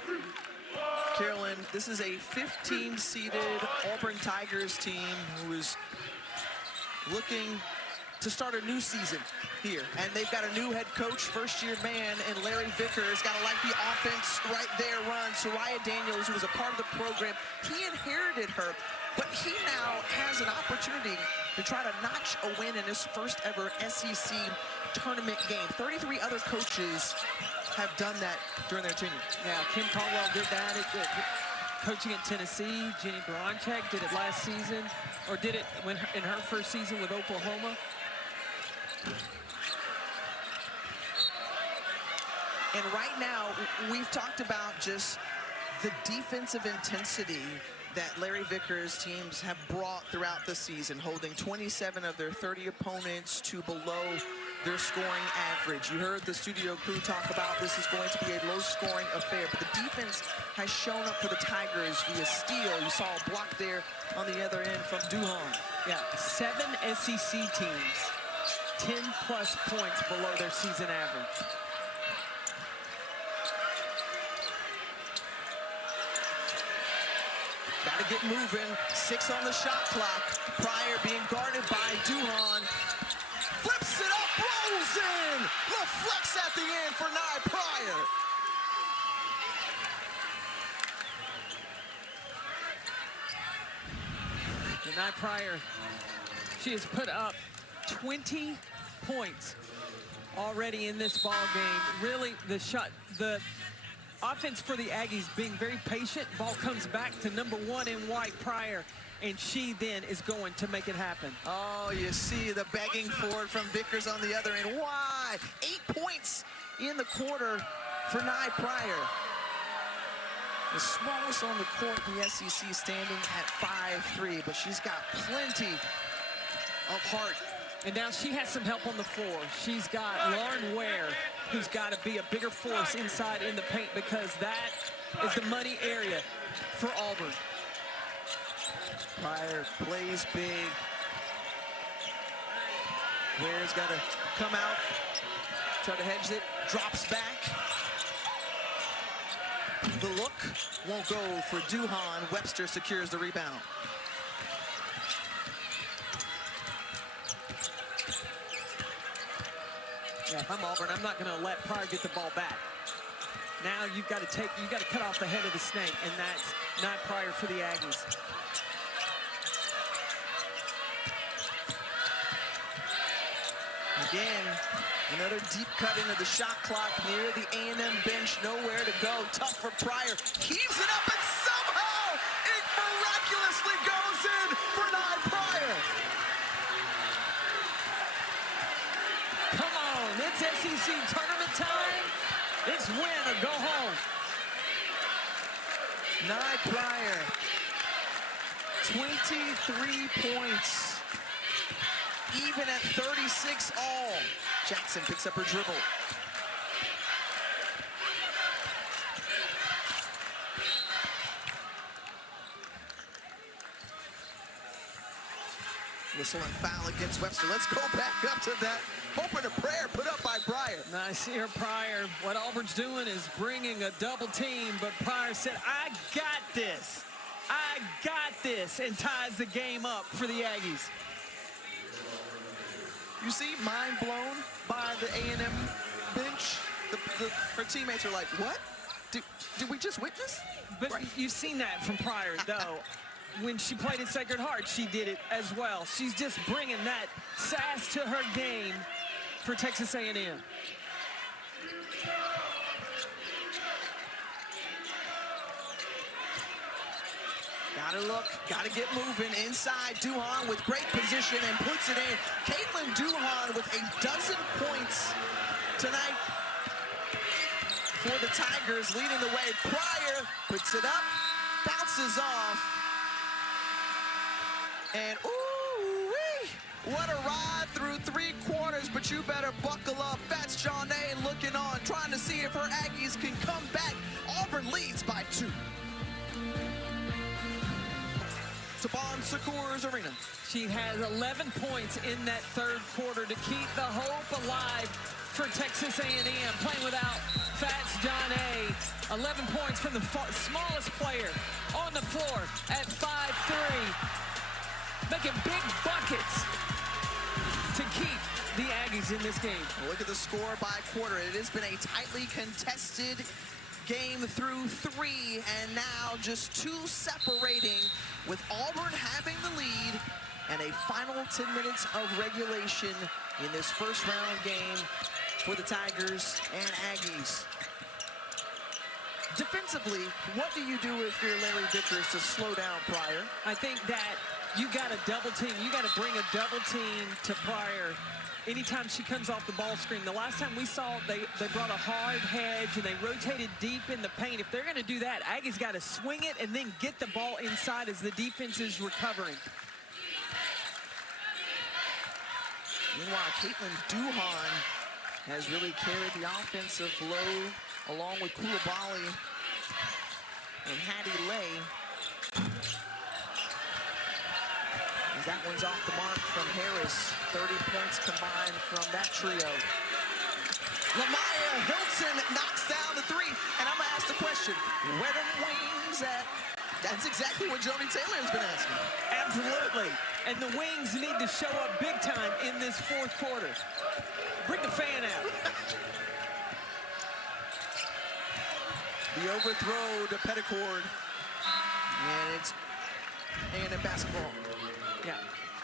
Carolyn. This is a 15-seeded Auburn Tigers team who is looking to start a new season here. And they've got a new head coach, first-year man, and Larry Vickers. Got to like the offense right there run. Soraya Daniels, who was a part of the program, he inherited her. But he now has an opportunity to try to notch a win in his first ever SEC tournament game. 33 other coaches have done that during their tenure. Yeah, Kim Caldwell did that. Coaching at Tennessee, Jenny Baranchak did it last season, or did it in her first season with Oklahoma. And right now, we've talked about just the defensive intensity that Larry Vickers' teams have brought throughout the season, holding 27 of their 30 opponents to below their scoring average. You heard the studio crew talk about this is going to be a low-scoring affair, but the defense has shown up for the Tigers via steal. You saw a block there on the other end from Duhan. Yeah, 7 SEC teams, 10-plus points below their season average. Got to get moving. 6 on the shot clock. Pryor being guarded by Duhan. Flips it up, rolls in. Little flex at the end for Nye Pryor. And Nye Pryor, she has put up 20 points already in this ball game. Really, the offense for the Aggies being very patient. Ball comes back to number 1 in white, Pryor, and she then is going to make it happen. Oh, you see the begging for it from Vickers on the other end. Why? 8 points in the quarter for Nye Pryor. The smallest on the court in the SEC, standing at 5'3", but she's got plenty of heart. And now she has some help on the floor. She's got Lauren Ware, who's got to be a bigger force inside in the paint, because that is the money area for Auburn. Pryor plays big. Ware's got to come out, try to hedge it, drops back. The look won't go for Duhan. Webster secures the rebound. Yeah, if I'm Auburn, I'm not going to let Pryor get the ball back. Now you've got to cut off the head of the snake, and that's not Pryor for the Aggies. Again, another deep cut into the shot clock near the A&M bench. Nowhere to go. Tough for Pryor. Heaves it up, and somehow it miraculously goes in for Nye Pryor. Come on, it's SEC tournament time. It's win or go home. Nye Pryor, 23 points. Even at 36 all. Jackson picks up her dribble. Whistle and foul against Webster. Let's go back up to that hope and a prayer put up by Pryor. Nice here, Pryor. What Auburn's doing is bringing a double team, but Pryor said, I got this. I got this, and ties the game up for the Aggies. You see, mind blown by the A&M bench. Her teammates are like, what? Did we just witness? But right. You've seen that from Pryor, though. When she played at Sacred Heart, she did it as well. She's just bringing that sass to her game for Texas A&M. Gotta look, gotta get moving inside. Duhan with great position and puts it in. Caitlin Duhan with a dozen points tonight for the Tigers, leading the way. Pryor puts it up, bounces off. And ooh-wee, what a ride through 3 quarters, but you better buckle up. That's Janae looking on, trying to see if her Aggies can come back. Auburn leads by 2. To Bon Secours Arena. She has 11 points in that third quarter to keep the hope alive for Texas A&M, playing without Fats Janae. 11 points from the smallest player on the floor at 5'3", making big buckets to keep the Aggies in this game. Look at the score by quarter. It has been a tightly contested game through 3, and now just 2 separating, with Auburn having the lead and a final 10 minutes of regulation in this first round game for the Tigers and Aggies. Defensively, what do you do if you're Larry Vickers to slow down Pryor? I think that you got a double team. You got to bring a double team to Pryor anytime she comes off the ball screen. The last time we saw they brought a hard hedge and they rotated deep in the paint. If they're going to do that, Aggies got to swing it and then get the ball inside as the defense is recovering. Meanwhile, Caitlin Duhan has really carried the offensive load along with Coulibaly and Hattie Lay. As that one's off the mark from Harris. 30 points combined from that trio. Lamaya Hilton knocks down the 3. And I'm going to ask the question, where the wings at? That's exactly what Joni Taylor has been asking. Absolutely. And the wings need to show up big time in this fourth quarter. Bring the fan out. The overthrow to Petticord. And it's A&M basketball. Yeah,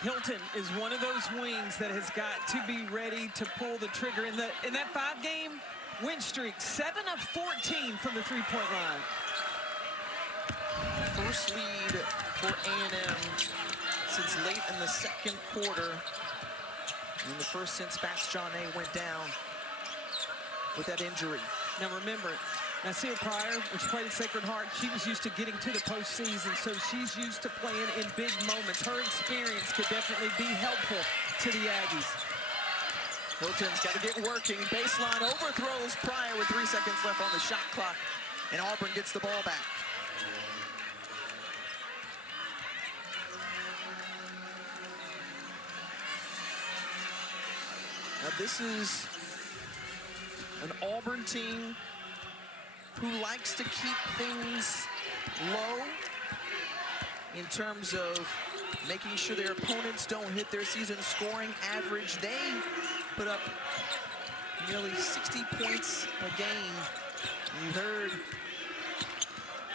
Hilton is one of those wings that has got to be ready to pull the trigger. In that 5-game win streak, 7 of 14 from the three-point line. First lead for A&M since late in the second quarter. And the first since Fats Janae went down with that injury. Now remember, Nasir Pryor, which played at Sacred Heart, she was used to getting to the postseason, so she's used to playing in big moments. Her experience could definitely be helpful to the Aggies. Hilton's got to get working. Baseline overthrows Pryor with 3 seconds left on the shot clock, and Auburn gets the ball back. Now this is an Auburn team who likes to keep things low in terms of making sure their opponents don't hit their season scoring average. They put up nearly 60 points a game. You heard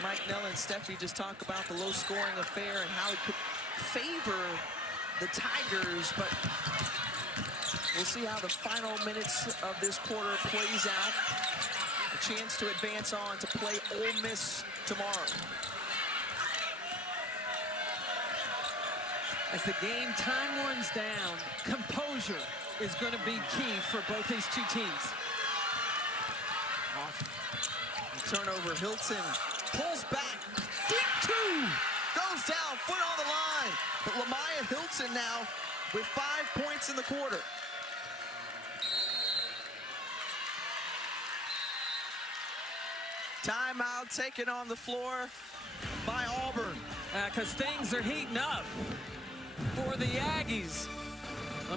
Mike Nell and Steffi just talk about the low scoring affair and how it could favor the Tigers, but we'll see how the final minutes of this quarter plays out. A chance to advance on to play Ole Miss tomorrow. As the game time runs down, composure is going to be key for both these two teams. Turnover, Hilton pulls back, deep 2, goes down, foot on the line. But Lamaya Hilton now with 5 points in the quarter. Timeout taken on the floor by Auburn. Because things are heating up for the Aggies.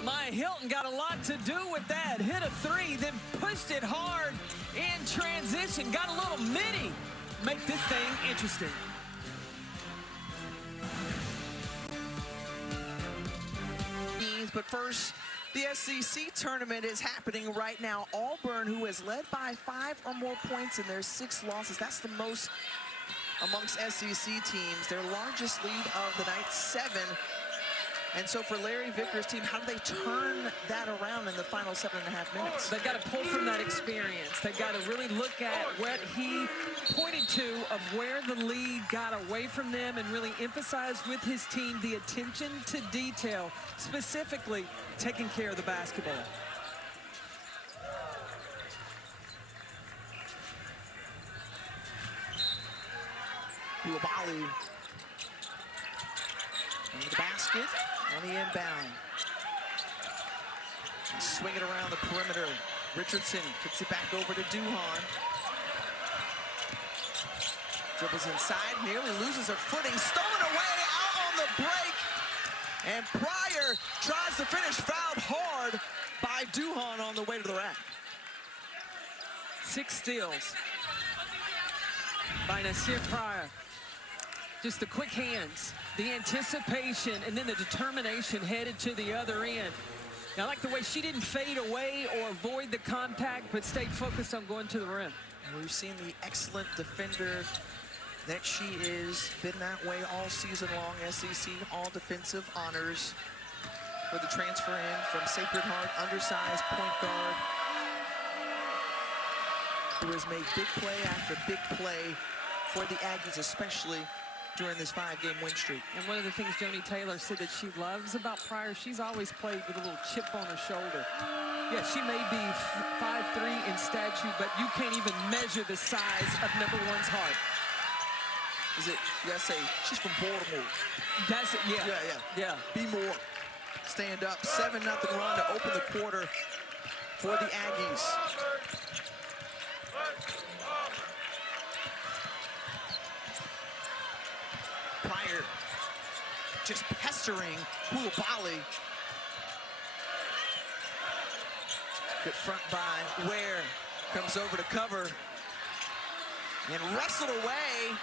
Maya Hilton got a lot to do with that. Hit a three, then pushed it hard in transition. Got a little midi. Make this thing interesting. But first, the SEC tournament is happening right now. Auburn, who has led by 5 or more points in their 6 losses. That's the most amongst SEC teams. Their largest lead of the night, 7. And so for Larry Vickers' team, how do they turn that around in the final 7.5 minutes? They've got to pull from that experience. They've got to really look at what he pointed to of where the lead got away from them and really emphasize with his team the attention to detail, specifically taking care of the basketball. Koulibaly into the basket on the inbound. Swing it around the perimeter. Richardson kicks it back over to Duhan. Dribbles inside, nearly loses her footing. Stolen away, out on the break. And Pryor tries to finish, fouled hard by Duhan on the way to the rack. 6 steals by Nasir Pryor. Just the quick hands, the anticipation, and then the determination headed to the other end. Now, I like the way she didn't fade away or avoid the contact, but stayed focused on going to the rim. And we've seen the excellent defender that she is. Been that way all season long. SEC all defensive honors for the transfer in from Sacred Heart, undersized point guard, who has made big play after big play for the Aggies, especially during this 5-game win streak. And one of the things Joni Taylor said that she loves about Pryor, she's always played with a little chip on her shoulder. Yeah, she may be 5'3" in stature, but you can't even measure the size of number 1's heart. Is it, you gotta say, she's from Baltimore. That's it, yeah. Yeah. Be more. Stand up, 7-0 run to open the quarter for the Aggies. Pryor just pestering Koulibaly. Good front by Ware. Comes over to cover. And wrestled away.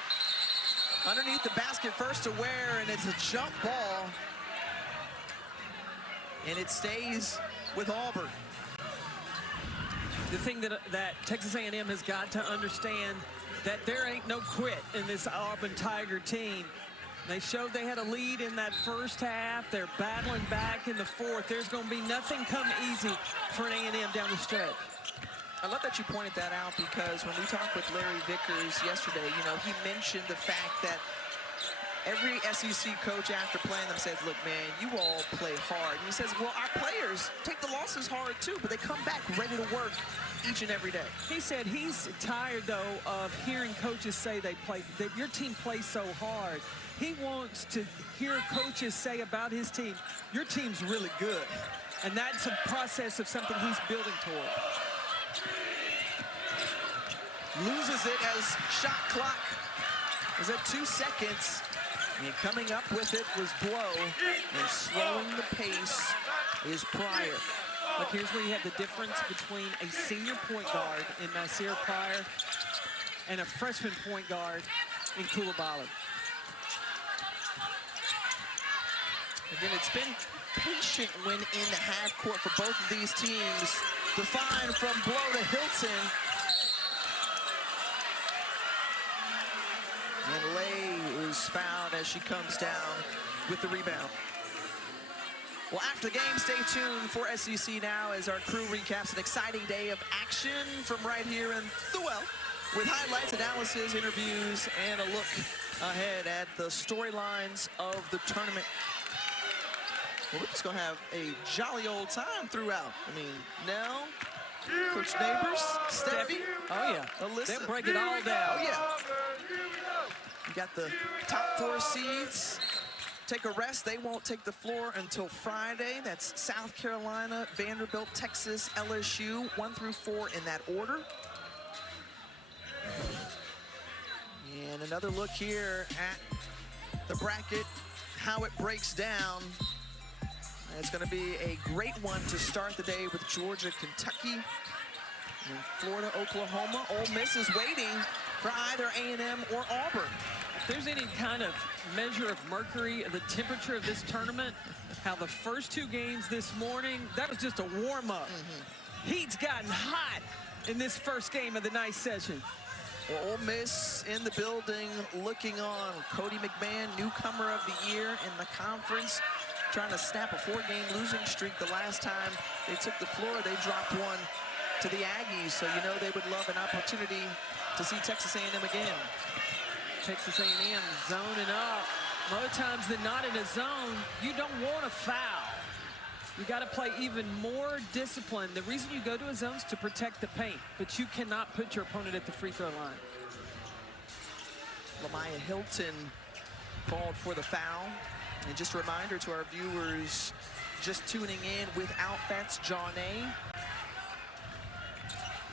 Underneath the basket first to Ware, and it's a jump ball. And it stays with Auburn. The thing that Texas A&M has got to understand, that there ain't no quit in this Auburn Tiger team. They showed they had a lead in that first half. They're battling back in the fourth. There's going to be nothing come easy for an A&M down the stretch. I love that you pointed that out, because when we talked with Larry Vickers yesterday, you know, he mentioned the fact that every SEC coach after playing them says, look, man, you all play hard. And he says, well, our players take the losses hard too, but they come back ready to work each and every day. He said he's tired, though, of hearing coaches say that your team plays so hard. He wants to hear coaches say about his team, your team's really good. And that's a process of something he's building toward. Loses it as shot clock is at 2 seconds. And coming up with it was Blow. And slowing the pace is Pryor. Look, here's where you have the difference between a senior point guard in Nasir Pryor and a freshman point guard in Koulibaly. Again, it's been patient when in the half court for both of these teams. The find from Blow to Hilton. And Lay is fouled as she comes down with the rebound. Well, after the game, stay tuned for SEC Now as our crew recaps an exciting day of action from right here in the Well, with highlights, analysis, interviews, and a look ahead at the storylines of the tournament. Well, we're just going to have a jolly old time throughout. I mean, Nell, Coach Neighbors, Steffi. Oh, yeah. Alyssa. They'll break it all down. Oh, yeah. You got the top 4 seeds. Take a rest. They won't take the floor until Friday. That's South Carolina, Vanderbilt, Texas, LSU, 1 through 4 in that order. And another look here at the bracket, how it breaks down. It's going to be a great one to start the day with Georgia, Kentucky, and Florida, Oklahoma. Ole Miss is waiting for either A&M or Auburn. If there's any kind of measure of mercury, the temperature of this tournament, how the first two games this morning, that was just a warm-up. Heat's gotten hot in this first game of the night session. Well, Ole Miss in the building looking on. Cody McMahon, newcomer of the year in the conference, trying to snap a 4-game losing streak. The last time they took the floor, they dropped one to the Aggies, so you know they would love an opportunity to see Texas A&M again. Texas A&M zoning up. More times than not in a zone, you don't want a foul. You got to play even more disciplined. The reason you go to a zone is to protect the paint, but you cannot put your opponent at the free throw line. Lamaya Hilton called for the foul. And just a reminder to our viewers just tuning in, without Fats Johnay,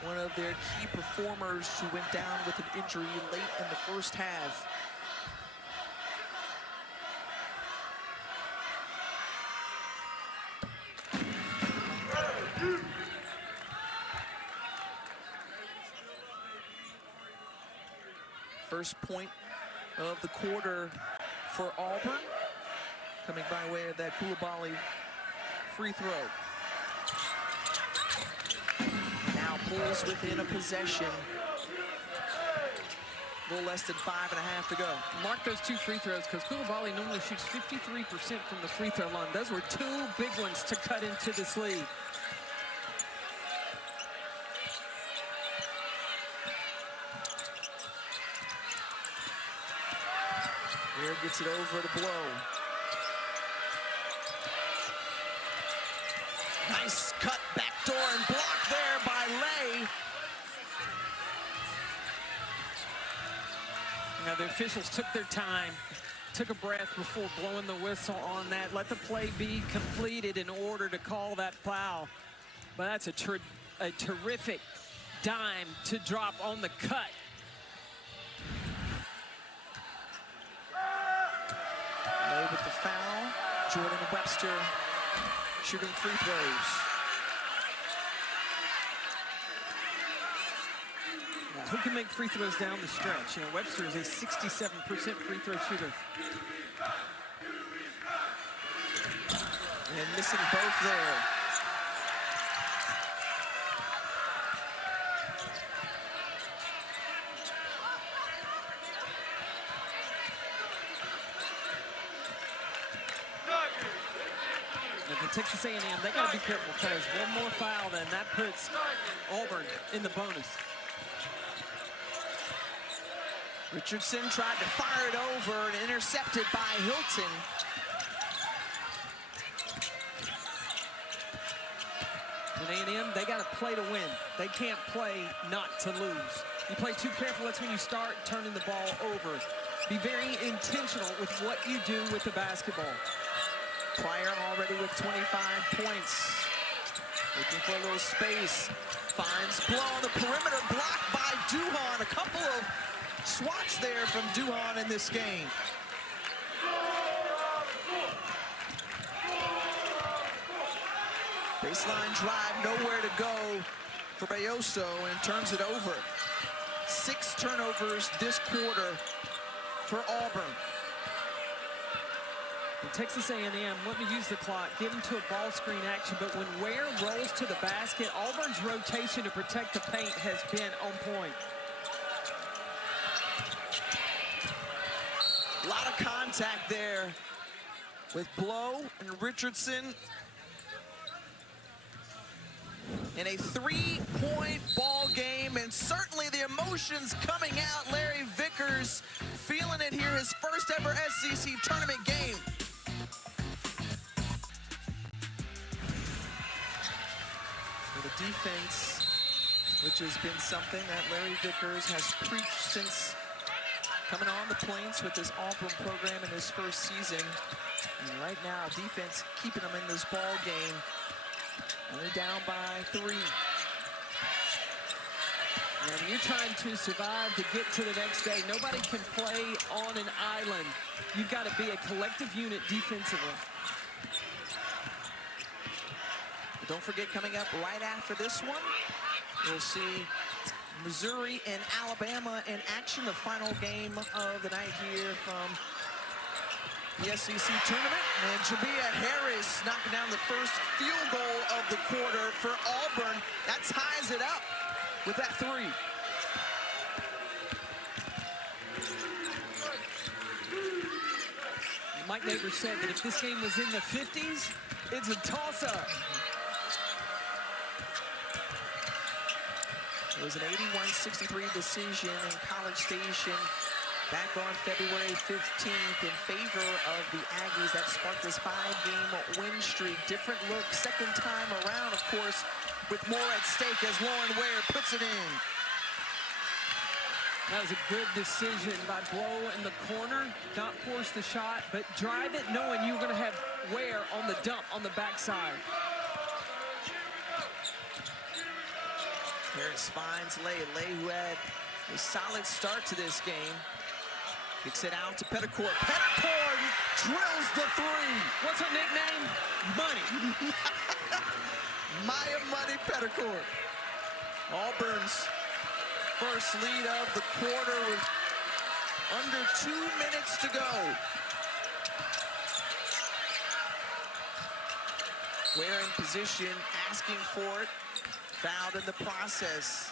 one of their key performers who went down with an injury late in the first half. First point of the quarter for Auburn, coming by way of that Coulibaly free throw. Now pulls within a possession. A little less than 5.5 to go. Mark those two free throws, because Coulibaly normally shoots 53% from the free throw line. Those were two big ones to cut into this lead. Here gets it over to Blow. Nice cut, backdoor, and blocked there by Lay. Now the officials took their time, took a breath before blowing the whistle on that. Let the play be completed in order to call that foul. But that's a terrific dime to drop on the cut. Lay with the foul. Jordan Webster shooting free throws. Now, who can make free throws down the stretch? You know, Webster is a 67% free throw shooter. And missing both there. Texas A&M, they got to be careful, because one more foul, then that puts Auburn in the bonus. Richardson tried to fire it over and intercepted by Hilton. And A&M, they got to play to win. They can't play not to lose. You play too careful, that's when you start turning the ball over. Be very intentional with what you do with the basketball. Pryor already with 25 points. Looking for a little space. Finds Blow on the perimeter, blocked by Duhon. A couple of swats there from Duhon in this game. Baseline drive, nowhere to go for Bayoso, and turns it over. 6 turnovers this quarter for Auburn. And Texas A&M, let me use the clock, get into a ball screen action, but when Ware rolls to the basket, Auburn's rotation to protect the paint has been on point. A lot of contact there with Blow and Richardson. In a 3-point ball game, and certainly the emotions coming out. Larry Vickers feeling it here, his first ever SEC tournament game. The defense, which has been something that Larry Vickers has preached since coming on the Plains with his Auburn program in his first season. And right now, defense keeping them in this ball game. Only down by 3. And when you're trying to survive to get to the next day, nobody can play on an island. You've got to be a collective unit defensively. Don't forget, coming up right after this one, we'll see Missouri and Alabama in action, the final game of the night here from the SEC tournament. And Jamia Harris knocking down the first field goal of the quarter for Auburn. That ties it up with that three. Mike Neighbors said that if this game was in the 50s, it's a toss-up. It was an 81-63 decision in College Station back on February 15th in favor of the Aggies. That sparked this 5-game win streak. Different look second time around, of course, with more at stake as Lauren Ware puts it in. That was a good decision by Blow in the corner. Not force the shot, but drive it knowing you were going to have Ware on the dump on the backside. Harris finds Lay, who had a solid start to this game. Kicks it out to Petticourt. Petticourt drills the three. What's her nickname? Money. Maya Money Petticourt. Auburn's first lead of the quarter with under 2 minutes to go. Ware in position, asking for it. Fouled in the process.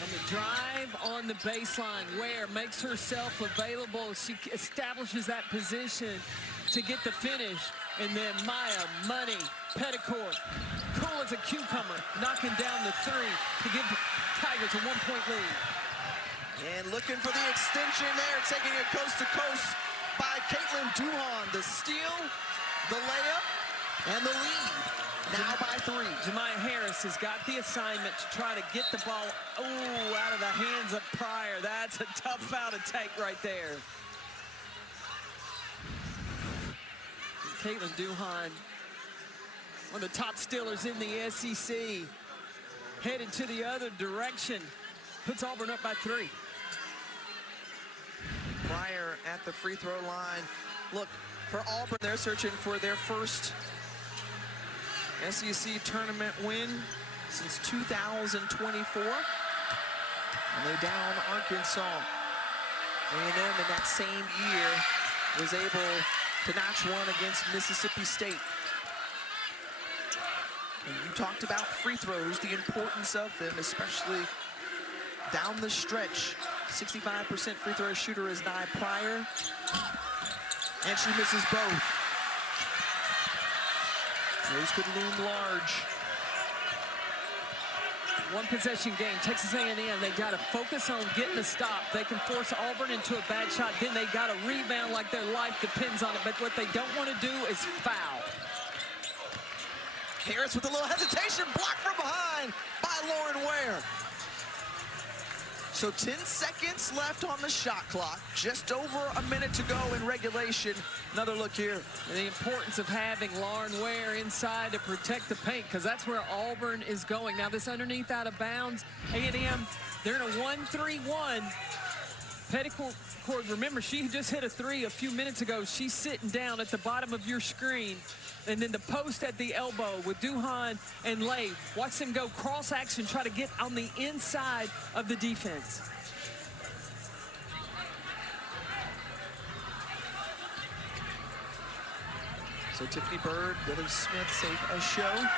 On the drive on the baseline, Ware makes herself available. She establishes that position to get the finish. And then Maya Money Petticourt, cool as a cucumber, knocking down the three to give the Tigers a 1-point lead. And looking for the extension there, taking it coast to coast by Caitlin Duhan. The steal, the layup, and the lead. Now by 3. Jamia Harris has got the assignment to try to get the ball out of the hands of Pryor. That's a tough foul to take right there. Caitlin Duhan, one of the top stealers in the SEC, headed to the other direction, puts Auburn up by 3. Pryor at the free throw line. Look, for Auburn, they're searching for their first SEC tournament win since 2024. And they down Arkansas. A&M in that same year was able to notch one against Mississippi State. And you talked about free throws, the importance of them, especially down the stretch. 65% free throw shooter is Nye Pryor. And she misses both. Those could loom large. One possession game, Texas A&M, they got to focus on getting a stop. They can force Auburn into a bad shot, then they got to rebound like their life depends on it. But what they don't want to do is foul. Harris with a little hesitation, blocked from behind by Lauren Ware. So 10 seconds left on the shot clock, just over a minute to go in regulation. Another look here. And the importance of having Lauren Ware inside to protect the paint, because that's where Auburn is going. Now this underneath out of bounds, A&M, they're in a 1-3-1. Petticourt, remember, she just hit a 3 a few minutes ago. She's sitting down at the bottom of your screen. And then the post at the elbow with Duhan and Lay. Watch them go cross action, try to get on the inside of the defense. So Tiffany Bird, Billy Smith save a show.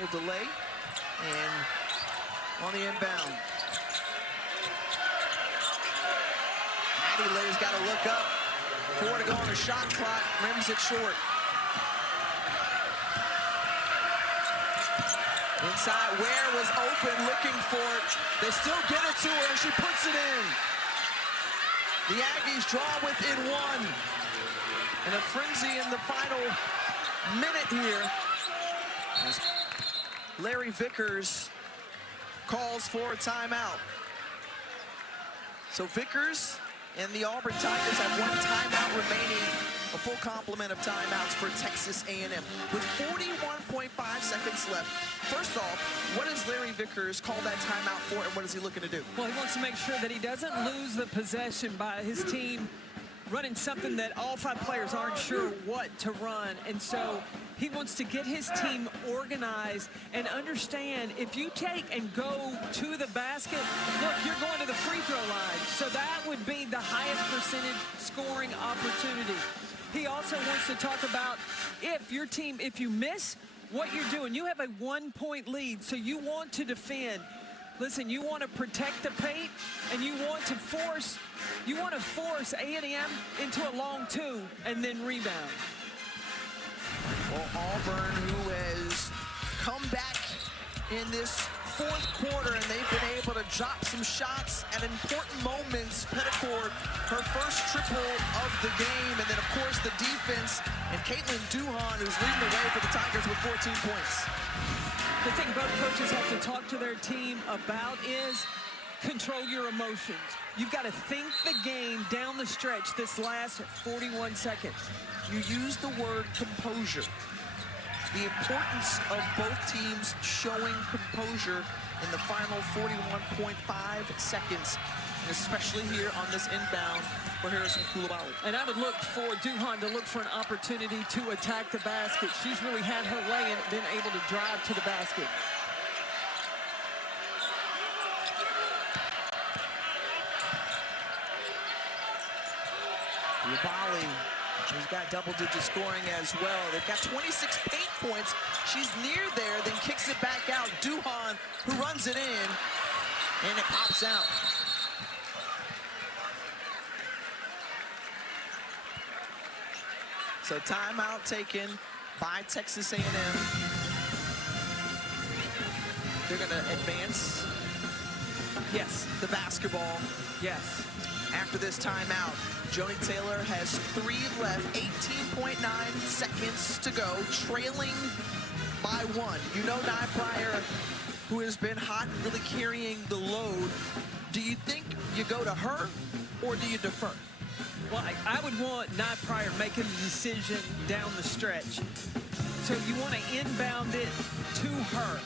Will delay. And on the inbound. Maddie Lay's got to look up. 4 to go on the shot clock, rims it short. Inside, Ware was open, looking for it. They still get it to her, and she puts it in. The Aggies draw within 1. And a frenzy in the final minute here. As Larry Vickers calls for a timeout. So Vickers and the Auburn Tigers have 1 timeout remaining, a full complement of timeouts for Texas A&M. With 41.5 seconds left, first off, what does Larry Vickers call that timeout for, and what is he looking to do? Well, he wants to make sure that he doesn't lose the possession by his team running something that all 5 players aren't sure what to run. And so he wants to get his team organized and understand if you take and go to the basket, look, you're going to the free throw line. So that would be the highest percentage scoring opportunity. He also wants to talk about if your team, if you miss, what you're doing. You have a 1-point lead, so you want to defend. Listen, you want to protect the paint, and you want to force A&M into a long 2 and then rebound. Well, Auburn, who has come back in this 4th quarter, and they've been able to drop some shots at important moments. Petticourt, her first triple of the game, and then, of course, the defense, and Caitlin Duhan, who's leading the way for the Tigers with 14 points. The thing both coaches have to talk to their team about is control your emotions. You've got to think the game down the stretch this last 41 seconds. You use the word composure. The importance of both teams showing composure in the final 41.5 seconds, and especially here on this inbound for Harrison Koulibaly. And I would look for Duhan to look for an opportunity to attack the basket. She's really had her way and been able to drive to the basket. Koulibaly, she's got double-digit scoring as well. They've got 26 paint points. She's near there, then kicks it back out. Duhan, who runs it in, and it pops out. So timeout taken by Texas A&M. They're going to advance. Yes. The basketball. Yes. After this timeout, Joni Taylor has 3 left, 18.9 seconds to go, trailing by 1. You know Nye Pryor, who has been hot and really carrying the load. Do you think you go to her, or do you defer? Well, I would want Nye Pryor making the decision down the stretch. So you want to inbound it to her.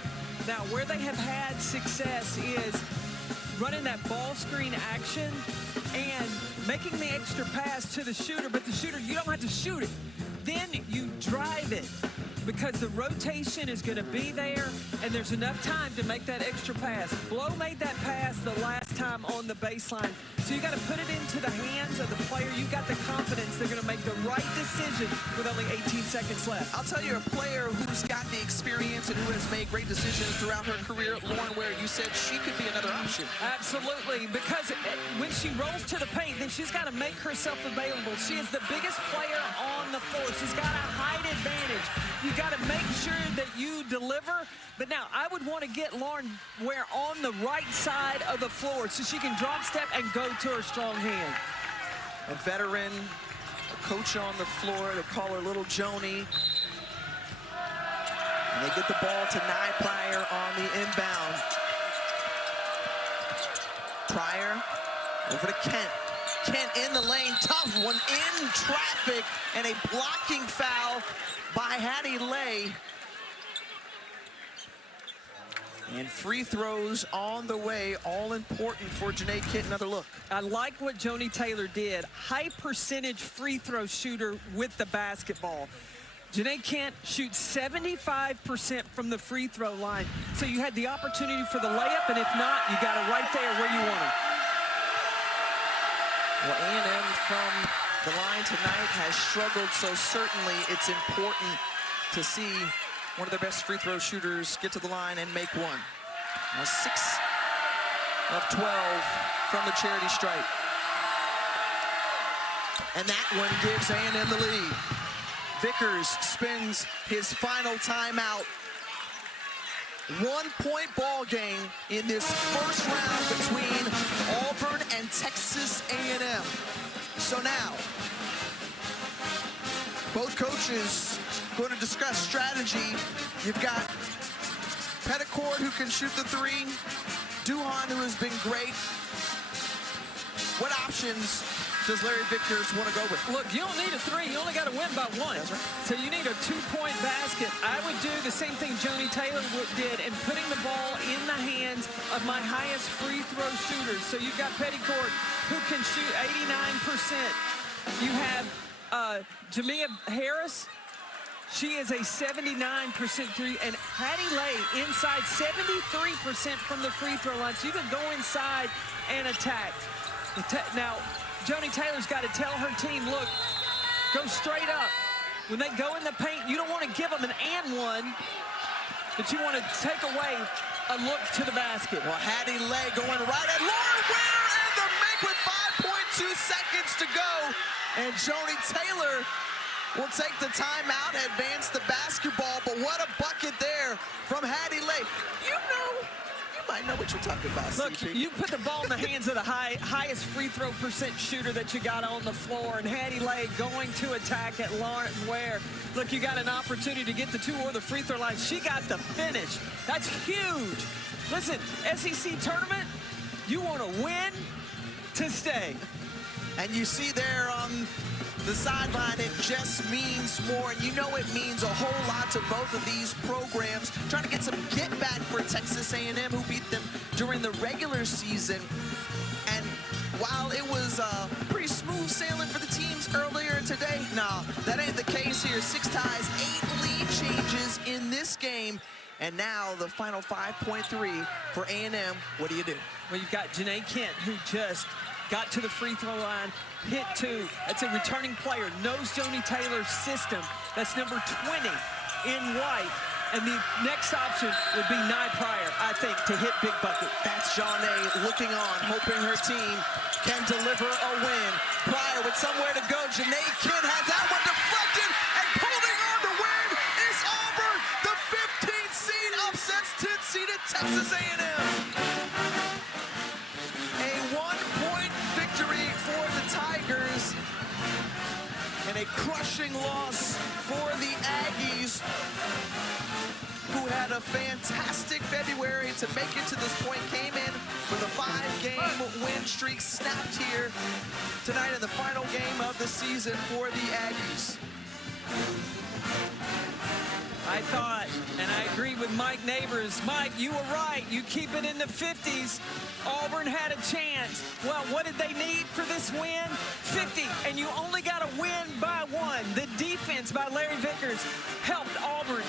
Now, where they have had success is running that ball screen action and making the extra pass to the shooter, but the shooter, you don't have to shoot it. Then you drive it because the rotation is going to be there and there's enough time to make that extra pass. Blow made that pass the last time on the baseline. So you got to put it into the hands of the player. You got the confidence they're going to make the right decision with only 18 seconds left. I'll tell you, a player who's got the experience and who has made great decisions throughout her career, Lauren Ware, you said she could be another option. Absolutely, because when she rolls to the paint, then she's got to make herself available. She is the biggest player on the floor. She's got a height advantage. You got to make sure that you deliver. But now I would want to get Lauren Ware on the right side of the floor so she can drop step and go to her strong hand. A veteran, a coach on the floor, they call her Little Joni. And they get the ball to Nye Pryor on the inbound. Pryor over to Kent. Kent in the lane, tough one in traffic, and a blocking foul by Hattie Lay. And free throws on the way, all important for Janae Kitt. Another look. I like what Joni Taylor did. High percentage free throw shooter with the basketball. Janae Kent shoots 75% from the free throw line. So you had the opportunity for the layup, and if not, you got it right there where you want it. Well, A&M from the line tonight has struggled, so certainly it's important to see one of their best free throw shooters get to the line and make one. Now 6 of 12 from the charity stripe. And that one gives A&M the lead. Vickers spends his final timeout. 1-point ball game in this first round between Auburn and Texas A&M. So now, both coaches going to discuss strategy. You've got Petticourt, who can shoot the 3. Duhan, who has been great. What options does Larry Vickers want to go with? Look, you don't need a 3. You only got to win by 1. That's right. So you need a 2-point basket. I would do the same thing Joni Taylor did in putting the ball in the hands of my highest free throw shooters. So you've got Petticourt, who can shoot 89%. You have Jamia Harris. She is a 79% three, and Hattie Lay inside 73% from the free throw line. So you can go inside and attack. Now, Joni Taylor's got to tell her team, look, go straight up. When they go in the paint, you don't want to give them an and one, but you want to take away a look to the basket. Well, Hattie Lay going right at Lauren Ware, and the make with 5.2 seconds to go. And Joni Taylor will take the timeout, advance the basketball, but what a bucket there from Hattie Lay. You might know what you're talking about, Look, CP. you put the ball in the hands of the highest free throw percent shooter that you got on the floor, and Hattie Lay going to attack at Lauren Ware. Look, you got an opportunity to get the two or the free throw line. She got the finish. That's huge. Listen, SEC tournament, you want to win to stay. And you see there on the sideline, it just means more. And you know it means a whole lot to both of these programs. Trying to get some get back for Texas A&M, who beat them during the regular season. And while it was pretty smooth sailing for the teams earlier today, nah, that ain't the case here. 6 ties, 8 lead changes in this game. And now the final 5.3 for A&M. What do you do? Well, you've got Janae Kent, who just got to the free throw line, hit 2. That's a returning player, knows Joni Taylor's system. That's number 20 in white. And the next option would be Nye Pryor, I think, to hit big bucket. That's Janae looking on, hoping her team can deliver a win. Pryor with somewhere to go. Janae Kent has that one deflected, and holding on to win is Auburn. The 15th seed upsets 10th seeded Texas A&M. A 1-point victory for the Tigers, and a crushing loss for the Aggies, who had a fantastic February to make it to this point. Came in with a 5-game win streak, snapped here tonight in the final game of the season for the Aggies. I thought, and I agree with Mike Neighbors. Mike, you were right. You keep it in the 50s. Auburn had a chance. Well, what did they need for this win? 50, and you only got to win by 1. The defense by Larry Vickers helped Auburn